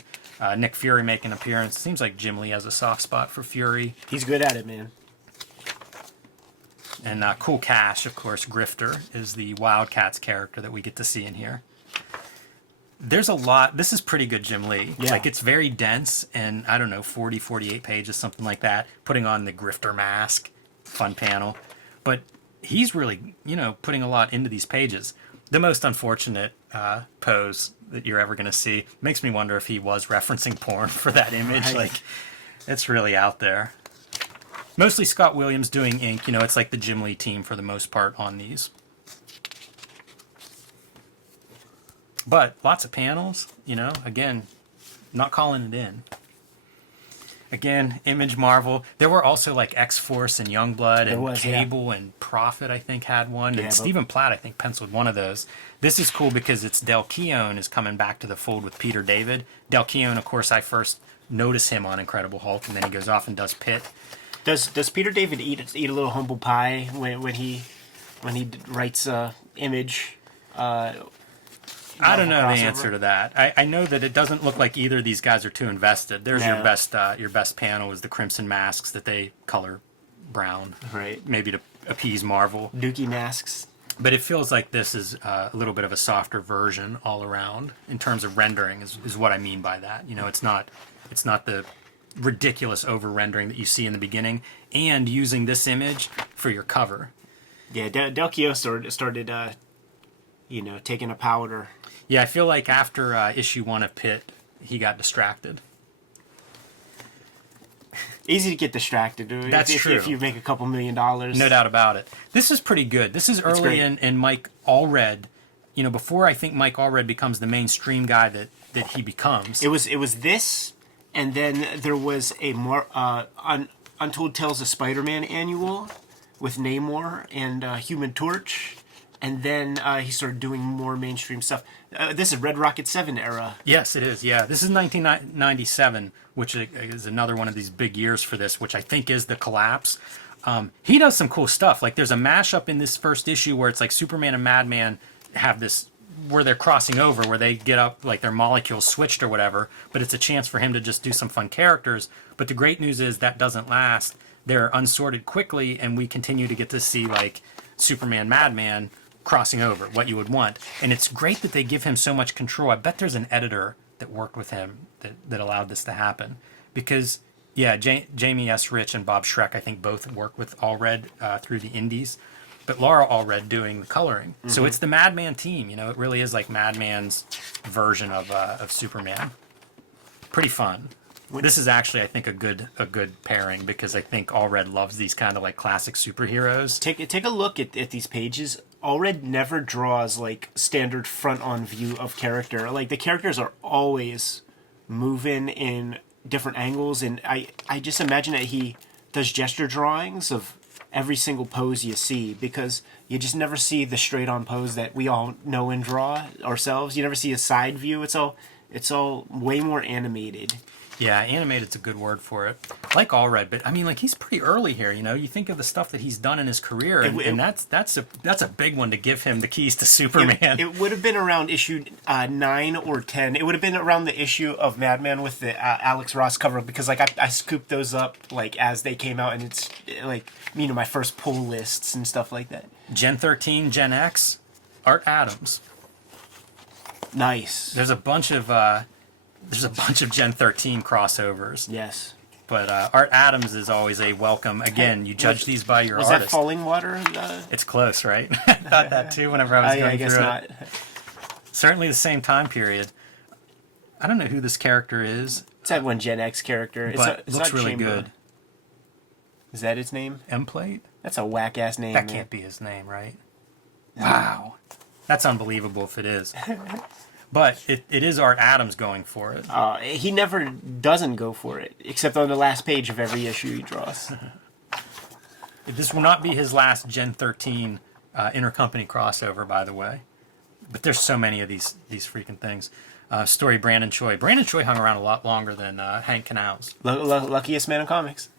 Nick Fury making an appearance. Seems like Jim Lee has a soft spot for Fury. He's good at it, man. And Cool Cash, of course, Grifter, is the Wildcats character that we get to see in here. There's a lot. This is pretty good Jim Lee. Yeah. Like, it's very dense, and I don't know, 40, 48 pages, something like that. Putting on the Grifter mask. Fun panel. But he's really, putting a lot into these pages. The most unfortunate pose that you're ever going to see. Makes me wonder if he was referencing porn for that image. Right. Like, it's really out there. Mostly Scott Williams doing ink. It's like the Jim Lee team for the most part on these. But lots of panels, again, not calling it in. Again, Image Marvel. There were also like X-Force and Youngblood and Cable and Prophet, I think, had one. Yeah, and Stephen Platt, I think, penciled one of those. This is cool because it's Del Keown is coming back to the fold with Peter David. Del Keown, of course, I first noticed him on Incredible Hulk, and then he goes off and does Pitt. Does Peter David eat a little humble pie when he writes Image? I don't know the answer to that. I know that it doesn't look like either of these guys are too invested. There's your best panel is the Crimson Masks that they color brown, Right. maybe to appease Marvel. Dookie masks. But it feels like this is a little bit of a softer version all around in terms of rendering is what I mean by that. You know, it's not the ridiculous over rendering that you see in the beginning, and using this image for your cover. Yeah, Del Chio started taking a powder. Yeah, I feel like after issue 1 of Pitt, he got distracted. Easy to get distracted. That's true. If you make a couple $1 million. No doubt about it. This is pretty good. This is early in Mike Allred. You know, before I think Mike Allred becomes the mainstream guy that he becomes. It was this, and then there was a more Untold Tales of Spider-Man annual with Namor and Human Torch, and then he started doing more mainstream stuff. This is Red Rocket 7 era. Yes, it is. Yeah, this is 1997, which is another one of these big years for this, which I think is the collapse. He does some cool stuff. Like there's a mashup in this first issue where it's like Superman and Madman have this, where they're crossing over, where they get up, like their molecules switched or whatever, but it's a chance for him to just do some fun characters. But the great news is that doesn't last. They're unsorted quickly, and we continue to get to see like Superman, Madman crossing over, what you would want. And it's great that they give him so much control. I bet there's an editor that worked with him that allowed this to happen. Because, yeah, Jamie S. Rich and Bob Schreck, I think, both work with Allred through the indies. But Laura Allred doing the coloring. Mm-hmm. So it's the Madman team. You know, it really is like Madman's version of Superman. Pretty fun. This is actually, I think, a good pairing, because I think Allred loves these kind of like classic superheroes. Take a look at these pages. Allred never draws like standard front-on view of character. Like the characters are always moving in different angles, and I just imagine that he does gesture drawings of every single pose you see, because you just never see the straight-on pose that we all know and draw ourselves. You never see a side view. It's all way more animated. Yeah, animated's a good word for it. Like Allred, but I mean, like he's pretty early here. You know, you think of the stuff that he's done in his career, and that's a big one to give him the keys to Superman. It would have been around issue 9 or 10. It would have been around the issue of Madman with the Alex Ross cover, because like I scooped those up like as they came out, and it's like, you know, my first pull lists and stuff like that. Gen 13, Gen X, Art Adams. Nice. There's a bunch of Gen 13 crossovers. Yes. But Art Adams is always a welcome. Again, you judge these by your artist. Was that Falling Water? It's close, right? I thought that too whenever I was going through it. I guess not. Certainly the same time period. I don't know who this character is. It's that one Gen X character. But it looks really good. Is that its name? M-Plate? That's a whack-ass name. That can't be his name, right? Wow. That's unbelievable if it is. But it is Art Adams going for it. He never doesn't go for it, except on the last page of every issue he draws. This will not be his last Gen 13 intercompany crossover, by the way. But there's so many of these freaking things. Story Brandon Choi. Brandon Choi hung around a lot longer than Hank Canals. Luckiest man in comics.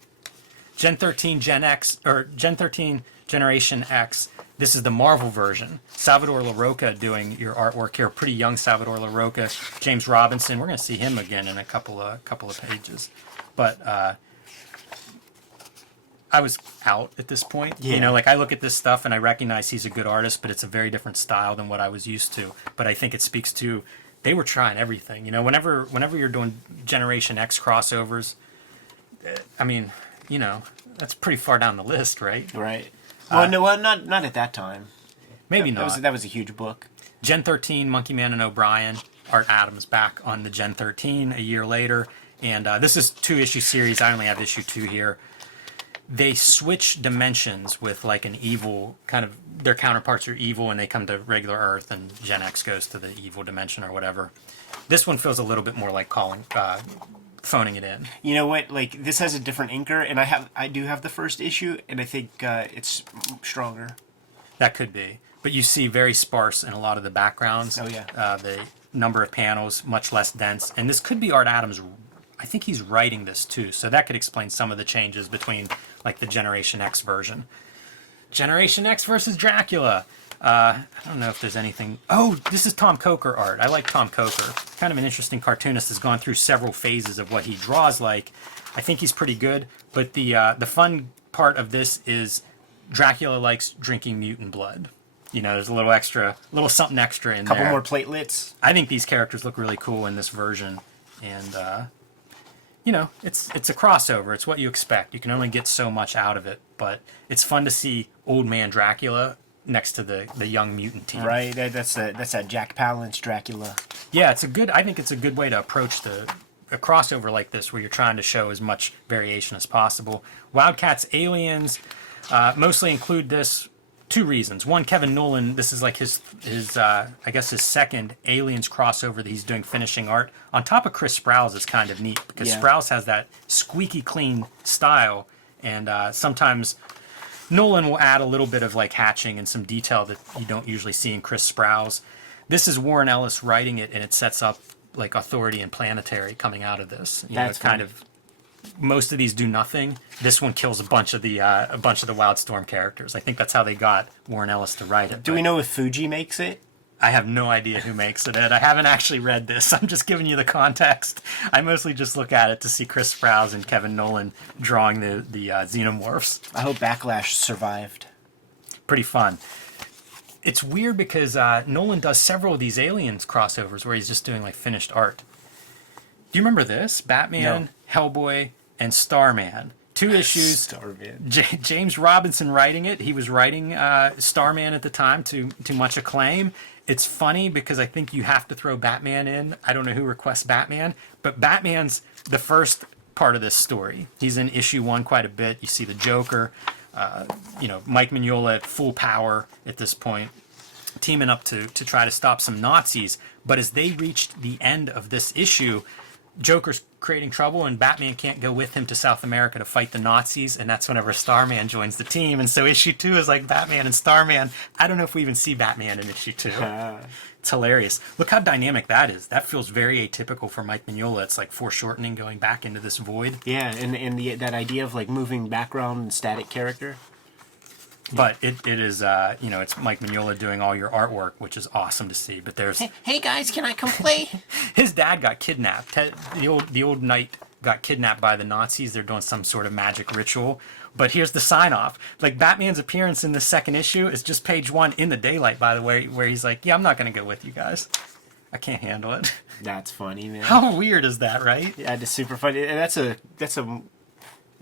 Gen 13 Gen X, or Gen 13 Generation X. This is the Marvel version. Salvador LaRocca doing your artwork here. Pretty young Salvador LaRocca. James Robinson. We're going to see him again in a couple of pages. But I was out at this point. Yeah. You know, like I look at this stuff and I recognize he's a good artist, but it's a very different style than what I was used to. But I think it speaks to, they were trying everything. You know, whenever you're doing Generation X crossovers, I mean, you know, that's pretty far down the list, right? Right. Well, not at that time. Maybe not. That was a huge book. Gen 13, Monkey Man and O'Brien. Art Adams back on the Gen 13 a year later. And this is 2-issue series. I only have issue 2 here. They switch dimensions with like an evil, kind of, their counterparts are evil and they come to regular Earth, and Gen X goes to the evil dimension or whatever. This one feels a little bit more like phoning it in. You know what? Like, this has a different inker, and I do have the first issue, and I think it's stronger. That could be. But you see very sparse in a lot of the backgrounds. Oh, yeah. The number of panels, much less dense. And this could be Art Adams. I think he's writing this, too. So that could explain some of the changes between, like, the Generation X version. Generation X versus Dracula. I don't know if there's anything... Oh, this is Tom Coker art. I like Tom Coker. Kind of an interesting cartoonist. Has gone through several phases of what he draws like. I think he's pretty good. But the fun part of this is Dracula likes drinking mutant blood. You know, there's a little something extra in there. Couple more platelets. I think these characters look really cool in this version, and you know, it's a crossover. It's what you expect. You can only get so much out of it, but it's fun to see old man Dracula next to the young mutant team. Right, that's that Jack Palance Dracula. Yeah, I think it's a good way to approach a crossover like this, where you're trying to show as much variation as possible. Wildcats Aliens mostly include this. 2 reasons. One, Kevin Nolan, this is like his I guess his second Aliens crossover that he's doing finishing art. On top of Chris Sprouse is kind of neat, because Sprouse has that squeaky clean style, and sometimes Nolan will add a little bit of like hatching and some detail that you don't usually see in Chris Sprouse. This is Warren Ellis writing it, and it sets up like Authority and Planetary coming out of this. That's kind of, most of these do nothing. This one kills a bunch of the Wildstorm characters. I think that's how they got Warren Ellis to write it. Do we know if Fuji makes it? I have no idea who makes it, Ed. I haven't actually read this. I'm just giving you the context. I mostly just look at it to see Chris Sprouse and Kevin Nolan drawing the xenomorphs. I hope Backlash survived. Pretty fun. It's weird because Nolan does several of these Aliens crossovers where he's just doing like finished art. Do you remember this? Batman, Hellboy, and Starman. 2 issues. Starman. James Robinson writing it. He was writing Starman at the time to much acclaim. It's funny because I think you have to throw Batman in. I don't know who requests Batman, but Batman's the first part of this story. He's in issue 1 quite a bit. You see the Joker, Mike Mignola at full power at this point, teaming up to try to stop some Nazis. But as they reached the end of this issue, Joker's creating trouble, and Batman can't go with him to South America to fight the Nazis, and that's whenever Starman joins the team. And so issue 2 is like Batman and Starman. I don't know if we even see Batman in issue 2. It's hilarious. Look how dynamic that is. That feels very atypical for Mike Mignola. It's like foreshortening, going back into this void. Yeah, and that idea of like moving background and static character. But it is, it's Mike Mignola doing all your artwork, which is awesome to see. But there's... Hey guys, can I come play? His dad got kidnapped. The old knight got kidnapped by the Nazis. They're doing some sort of magic ritual. But here's the sign-off. Like, Batman's appearance in the second issue is just page 1 in the daylight, by the way, where he's like, yeah, I'm not going to go with you guys. I can't handle it. That's funny, man. How weird is that, right? Yeah, it's super funny. And that's a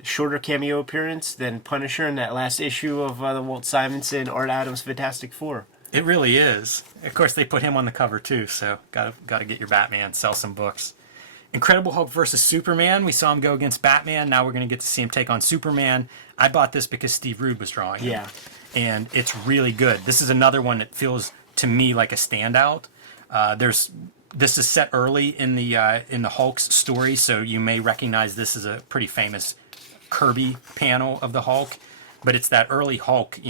shorter cameo appearance than Punisher in that last issue of the Walt Simonson, Art Adams Fantastic Four. It really is. Of course, they put him on the cover too, so gotta get your Batman, sell some books. Incredible Hulk versus Superman. We saw him go against Batman. Now we're going to get to see him take on Superman. I bought this because Steve Rude was drawing it. Yeah. And it's really good. This is another one that feels to me like a standout. This is set early in the Hulk's story, so you may recognize this as a pretty famous Kirby panel of the Hulk, but it's that early Hulk,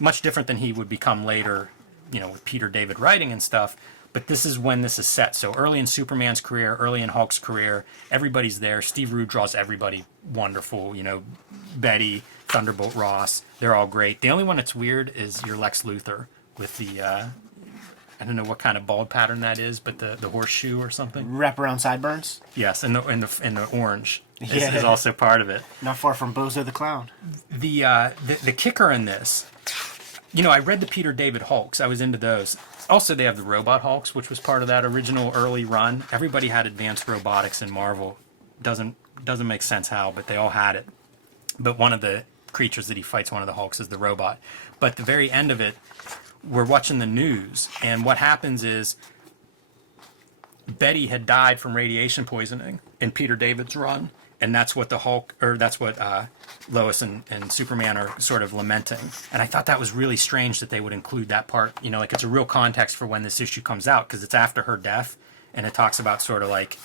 much different than he would become later, with Peter David writing and stuff. But this is when this is set. So early in Superman's career, early in Hulk's career, everybody's there. Steve Rude draws everybody wonderful. Betty, Thunderbolt Ross, they're all great. The only one that's weird is your Lex Luthor with the I don't know what kind of bald pattern that is, but the horseshoe or something. Wraparound sideburns. Yes, and the orange is also part of it. Not far from Bozo the Clown. The kicker in this, I read the Peter David Hulks. I was into those. Also, they have the Robot Hulks, which was part of that original early run. Everybody had advanced robotics in Marvel. Doesn't make sense how, but they all had it. But one of the creatures that he fights, one of the Hulks, is the robot. But the very end of it, we're watching the news, and what happens is Betty had died from radiation poisoning in Peter David's run, and that's what Lois and Superman are sort of lamenting. And I thought that was really strange that they would include that part. It's a real context for when this issue comes out, because it's after her death, and it talks about sort of like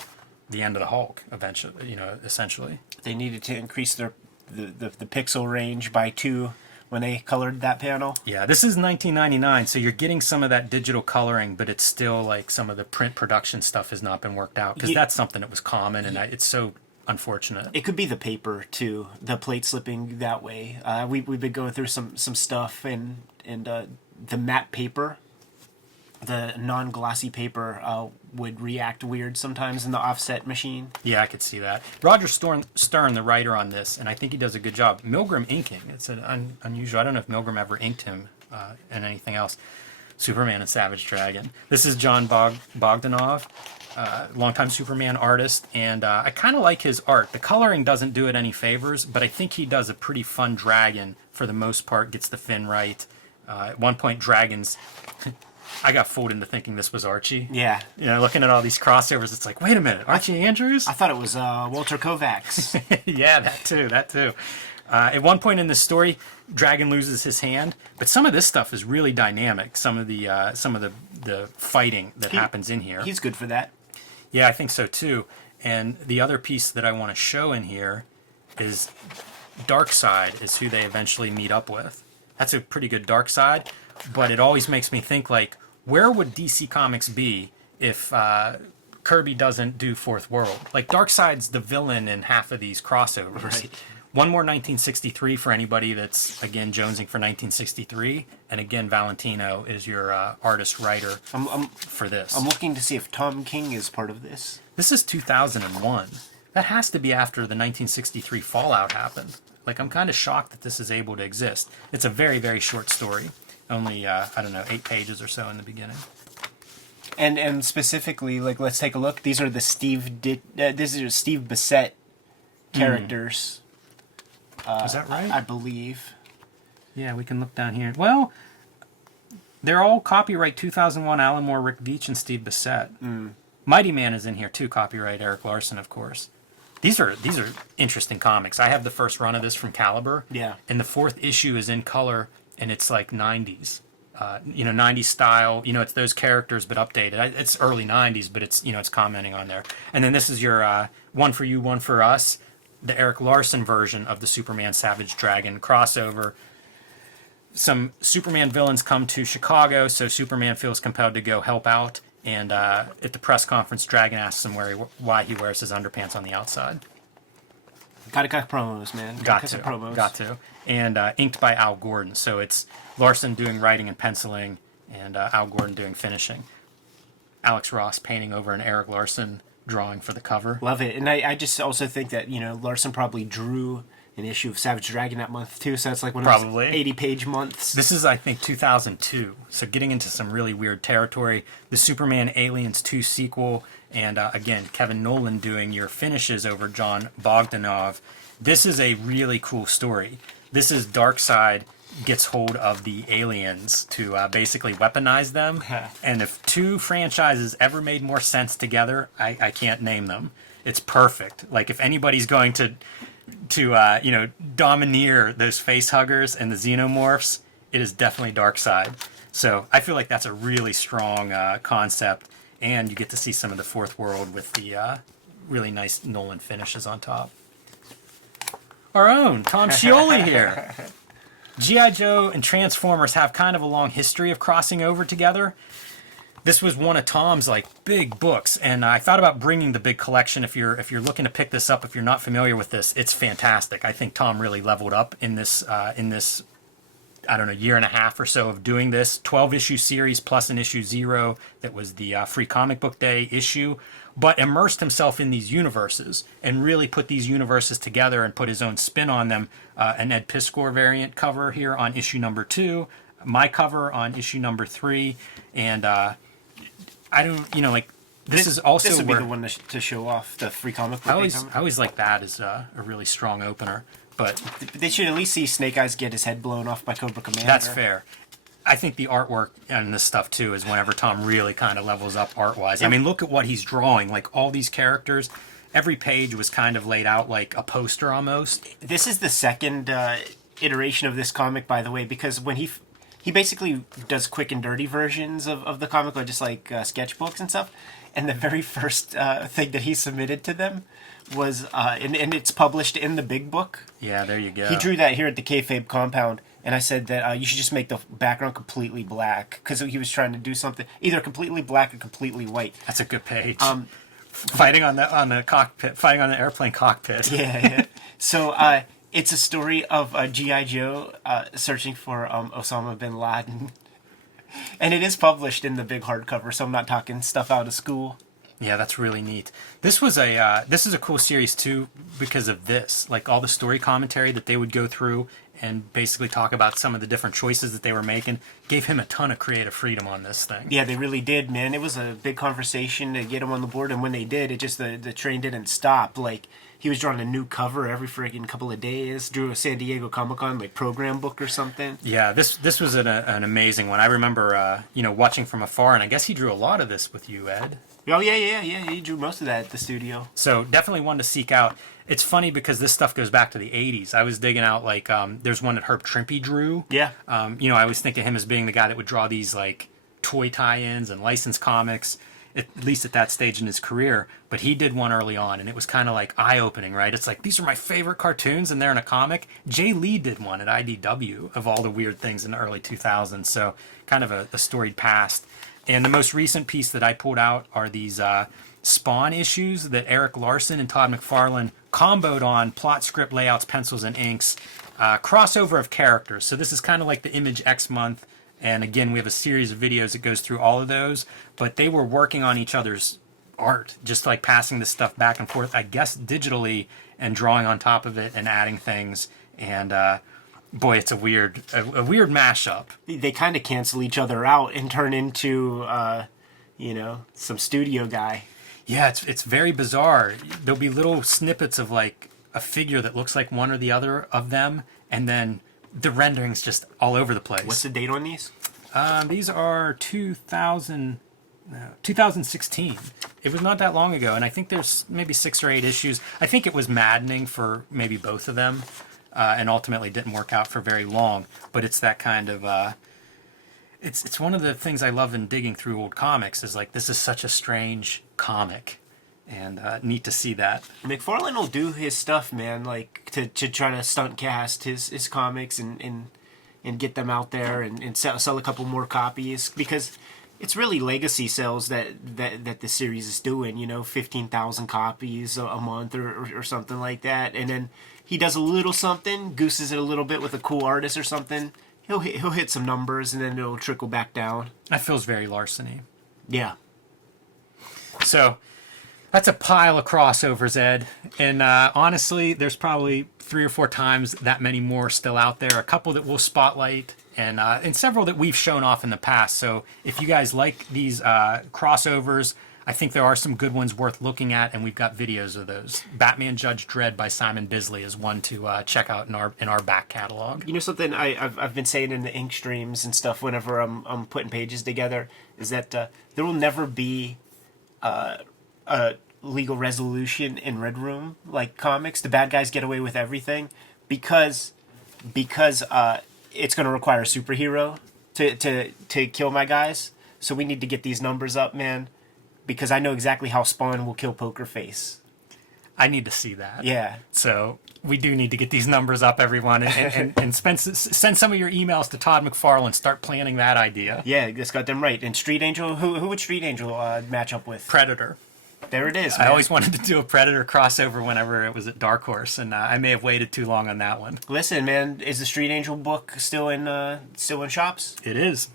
the end of the Hulk eventually. Essentially, they needed to increase the pixel range by 2. When they colored that panel. Yeah, this is 1999, so you're getting some of that digital coloring, but it's still like some of the print production stuff has not been worked out, because that's something that was common, and it's so unfortunate. It could be the paper too, the plate slipping that way. We've been going through some stuff, and the matte paper the non-glossy paper would react weird sometimes in the offset machine. Yeah, I could see that. Roger Stern, the writer on this, and I think he does a good job. Milgram inking. It's an unusual. I don't know if Milgram ever inked him in anything else. Superman and Savage Dragon. This is John Bogdanov, longtime Superman artist, and I kind of like his art. The coloring doesn't do it any favors, but I think he does a pretty fun dragon for the most part, gets the fin right. At one point, dragons... I got fooled into thinking this was Archie. Yeah. You know, looking at all these crossovers, it's like, wait a minute, Archie Andrews? I thought it was Walter Kovacs. Yeah, that too. At one point in the story, Dragon loses his hand, but some of this stuff is really dynamic. Some of the fighting that happens in here. He's good for that. Yeah, I think so too. And the other piece that I want to show in here is Darkseid is who they eventually meet up with. That's a pretty good Darkseid, but it always makes me think, like, where would DC Comics be if Kirby doesn't do Fourth World? Like, Darkseid's the villain in half of these crossovers. Right. One more 1963 for anybody that's, again, jonesing for 1963. And again, Valentino is your artist-writer for this. I'm looking to see if Tom King is part of this. This is 2001. That has to be after the 1963 Fallout happened. Like, I'm kind of shocked that this is able to exist. It's a very, very short story. Only, 8 pages or so in the beginning. And specifically, like, let's take a look. These are the Steve Bissett characters. Is that right? I believe. Yeah, we can look down here. Well, they're all copyright 2001 Alan Moore, Rick Veitch, and Steve Bissett. Mighty Man is in here too, copyright Eric Larson, of course. These are interesting comics. I have the first run of this from Caliber. Yeah. And the 4th issue is in color, and it's like 90s. 90s style. It's those characters, but updated. It's early 90s, but it's commenting on there. And then this is your One for You, One for Us, the Eric Larson version of the Superman Savage Dragon crossover. Some Superman villains come to Chicago, so Superman feels compelled to go help out. And at the press conference, Dragon asks him why he wears his underpants on the outside. Gotta cut promos, man. Got to. And inked by Al Gordon. So it's Larson doing writing and penciling, and Al Gordon doing finishing. Alex Ross painting over an Eric Larson drawing for the cover. Love it. And I just also think that, Larson probably drew an issue of Savage Dragon that month too, so it's like one of those 80-page months. This is, I think, 2002, so getting into some really weird territory. The Superman Aliens 2 sequel, and again, Kevin Nolan doing your finishes over John Bogdanov. This is a really cool story. This is Darkseid gets hold of the aliens to basically weaponize them, and if 2 franchises ever made more sense together, I can't name them. It's perfect. Like, if anybody's going to domineer those face huggers and the xenomorphs, it is definitely Darkseid. So I feel like that's a really strong concept, and you get to see some of the Fourth World with the really nice Nolan finishes on top. Our own Tom Scioli here. G.I. Joe and Transformers have kind of a long history of crossing over together. This was one of Tom's big books, and I thought about bringing the big collection. If you're looking to pick this up, if you're not familiar with this, it's fantastic. I think Tom really leveled up in this year and a half or so of doing this 12-issue series plus an issue 0 that was the Free Comic Book Day issue, but immersed himself in these universes and really put these universes together and put his own spin on them. An Ed Piskor variant cover here on issue number 2, my cover on issue number 3, and this is also this would be the one to show off the Free Comic Book. I always like that as a really strong opener, but they should at least see Snake Eyes get his head blown off by Cobra Commander. That's fair. I think the artwork and this stuff too is whenever Tom really kind of levels up art-wise. I mean, look at what he's drawing. Like, all these characters, every page was kind of laid out like a poster almost. This is the second iteration of this comic, by the way, because when he basically does quick and dirty versions of the comic, or just sketchbooks and stuff. And the very first thing that he submitted to them was, and it's published in the big book. Yeah, there you go. He drew that here at the Kayfabe compound, and I said that you should just make the background completely black, because he was trying to do something either completely black or completely white. That's a good page. Fighting on the cockpit, fighting on the airplane cockpit. Yeah. So it's a story of G.I. Joe searching for Osama bin Laden. And it is published in the big hardcover, so I'm not talking stuff out of school. Yeah, that's really neat. This is a cool series too because of this, like all the story commentary that they would go through and basically talk about some of the different choices that they were making. Gave him a ton of creative freedom on this thing. Yeah, they really did, man. It was a big conversation to get him on the board, and when they did, it just the train didn't stop. Like, he was drawing a new cover every freaking couple of days. Drew a San Diego Comic-Con like program book or something. Yeah, this was an amazing one. I remember watching from afar, and I guess he drew a lot of this with you, Ed. Oh yeah. He drew most of that at the studio. So definitely one to seek out. It's funny because this stuff goes back to the 80s. I was digging out like there's one that Herb Trimpe drew. Yeah. I always think of him as being the guy that would draw these like toy tie-ins and licensed comics, at least at that stage in his career. But he did one early on, and it was kind of like eye-opening, right? It's like, these are my favorite cartoons, and they're in a comic. Jay Lee did one at IDW of all the weird things in the early 2000s, so kind of a storied past. And the most recent piece that I pulled out are these Spawn issues that Eric Larson and Todd McFarlane comboed on plot, script, layouts, pencils, and inks. Crossover of characters. So this is kind of like the Image X month. And again, we have a series of videos that goes through all of those. But they were working on each other's art, just like passing this stuff back and forth, I guess digitally, and drawing on top of it and adding things. And boy, it's a weird mashup. They kind of cancel each other out and turn into, some studio guy. Yeah, it's very bizarre. There'll be little snippets of like a figure that looks like one or the other of them, and then the rendering's just all over the place. What's the date on these? These are 2016. It was not that long ago, and I think there's maybe 6 or 8 issues. I think it was maddening for maybe both of them, and ultimately didn't work out for very long. But it's that kind of... It's one of the things I love in digging through old comics is like, this is such a strange comic, and neat to see that. McFarlane will do his stuff, man, like to try to stunt cast his comics and get them out there and sell a couple more copies, because it's really legacy sales that the series is doing, 15,000 copies a month or something like that. And then he does a little something, gooses it a little bit with a cool artist or something. He'll hit some numbers, and then it'll trickle back down. That feels very Larson-y. Yeah. So that's a pile of crossovers, Ed. And honestly, there's probably 3 or 4 times that many more still out there. A couple that we'll spotlight, and several that we've shown off in the past. So if you guys like these crossovers, I think there are some good ones worth looking at, and we've got videos of those. Batman Judge Dredd by Simon Bisley is one to check out in our back catalog. You know something I've been saying in the ink streams and stuff whenever I'm putting pages together is that there will never be a legal resolution in Red Room like comics. The bad guys get away with everything because it's going to require a superhero to kill my guys. So we need to get these numbers up, man. Because I know exactly how Spawn will kill Poker Face. I need to see that. Yeah. So we do need to get these numbers up, everyone, and send some of your emails to Todd McFarlane. Start planning that idea. Yeah, that's got them right. And Street Angel, who would Street Angel match up with? Predator. There it is, man. I always wanted to do a Predator crossover whenever it was at Dark Horse, and I may have waited too long on that one. Listen, man, is the Street Angel book still in shops? It is.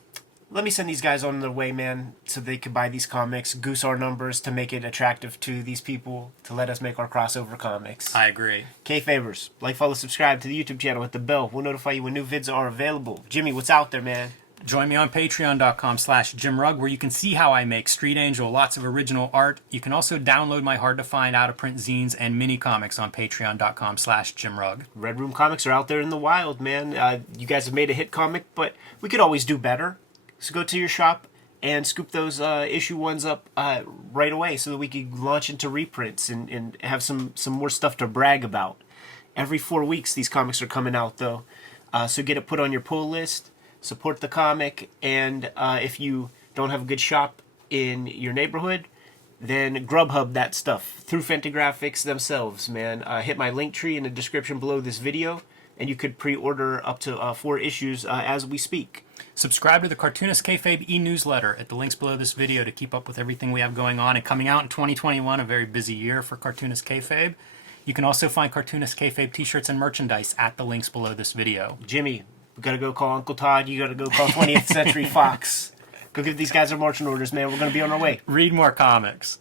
Let me send these guys on their way, man, so they could buy these comics, goose our numbers to make it attractive to these people, to let us make our crossover comics. I agree. Kayfabers, like, follow, subscribe to the YouTube channel, hit the bell. We'll notify you when new vids are available. Jimmy, what's out there, man? Join me on patreon.com/JimRugg, where you can see how I make Street Angel, lots of original art. You can also download my hard-to-find out-of-print zines and mini-comics on patreon.com/JimRugg. Red Room comics are out there in the wild, man. You guys have made a hit comic, but we could always do better. So go to your shop and scoop those issue ones up right away so that we can launch into reprints and have some more stuff to brag about. Every 4 weeks these comics are coming out, though. So get it put on your pull list, support the comic, and if you don't have a good shop in your neighborhood, then Grubhub that stuff through Fantagraphics themselves, man. Hit my link tree in the description below this video, and you could pre-order up to 4 issues as we speak. Subscribe to the Cartoonist Kayfabe e-newsletter at the links below this video to keep up with everything we have going on and coming out in 2021, a very busy year for Cartoonist Kayfabe. You can also find Cartoonist Kayfabe t-shirts and merchandise at the links below this video. Jimmy, We got to go call Uncle Todd. You got to go call 20th Century Fox. Go give these guys their marching orders, man. We're going to be on our way. Read more comics.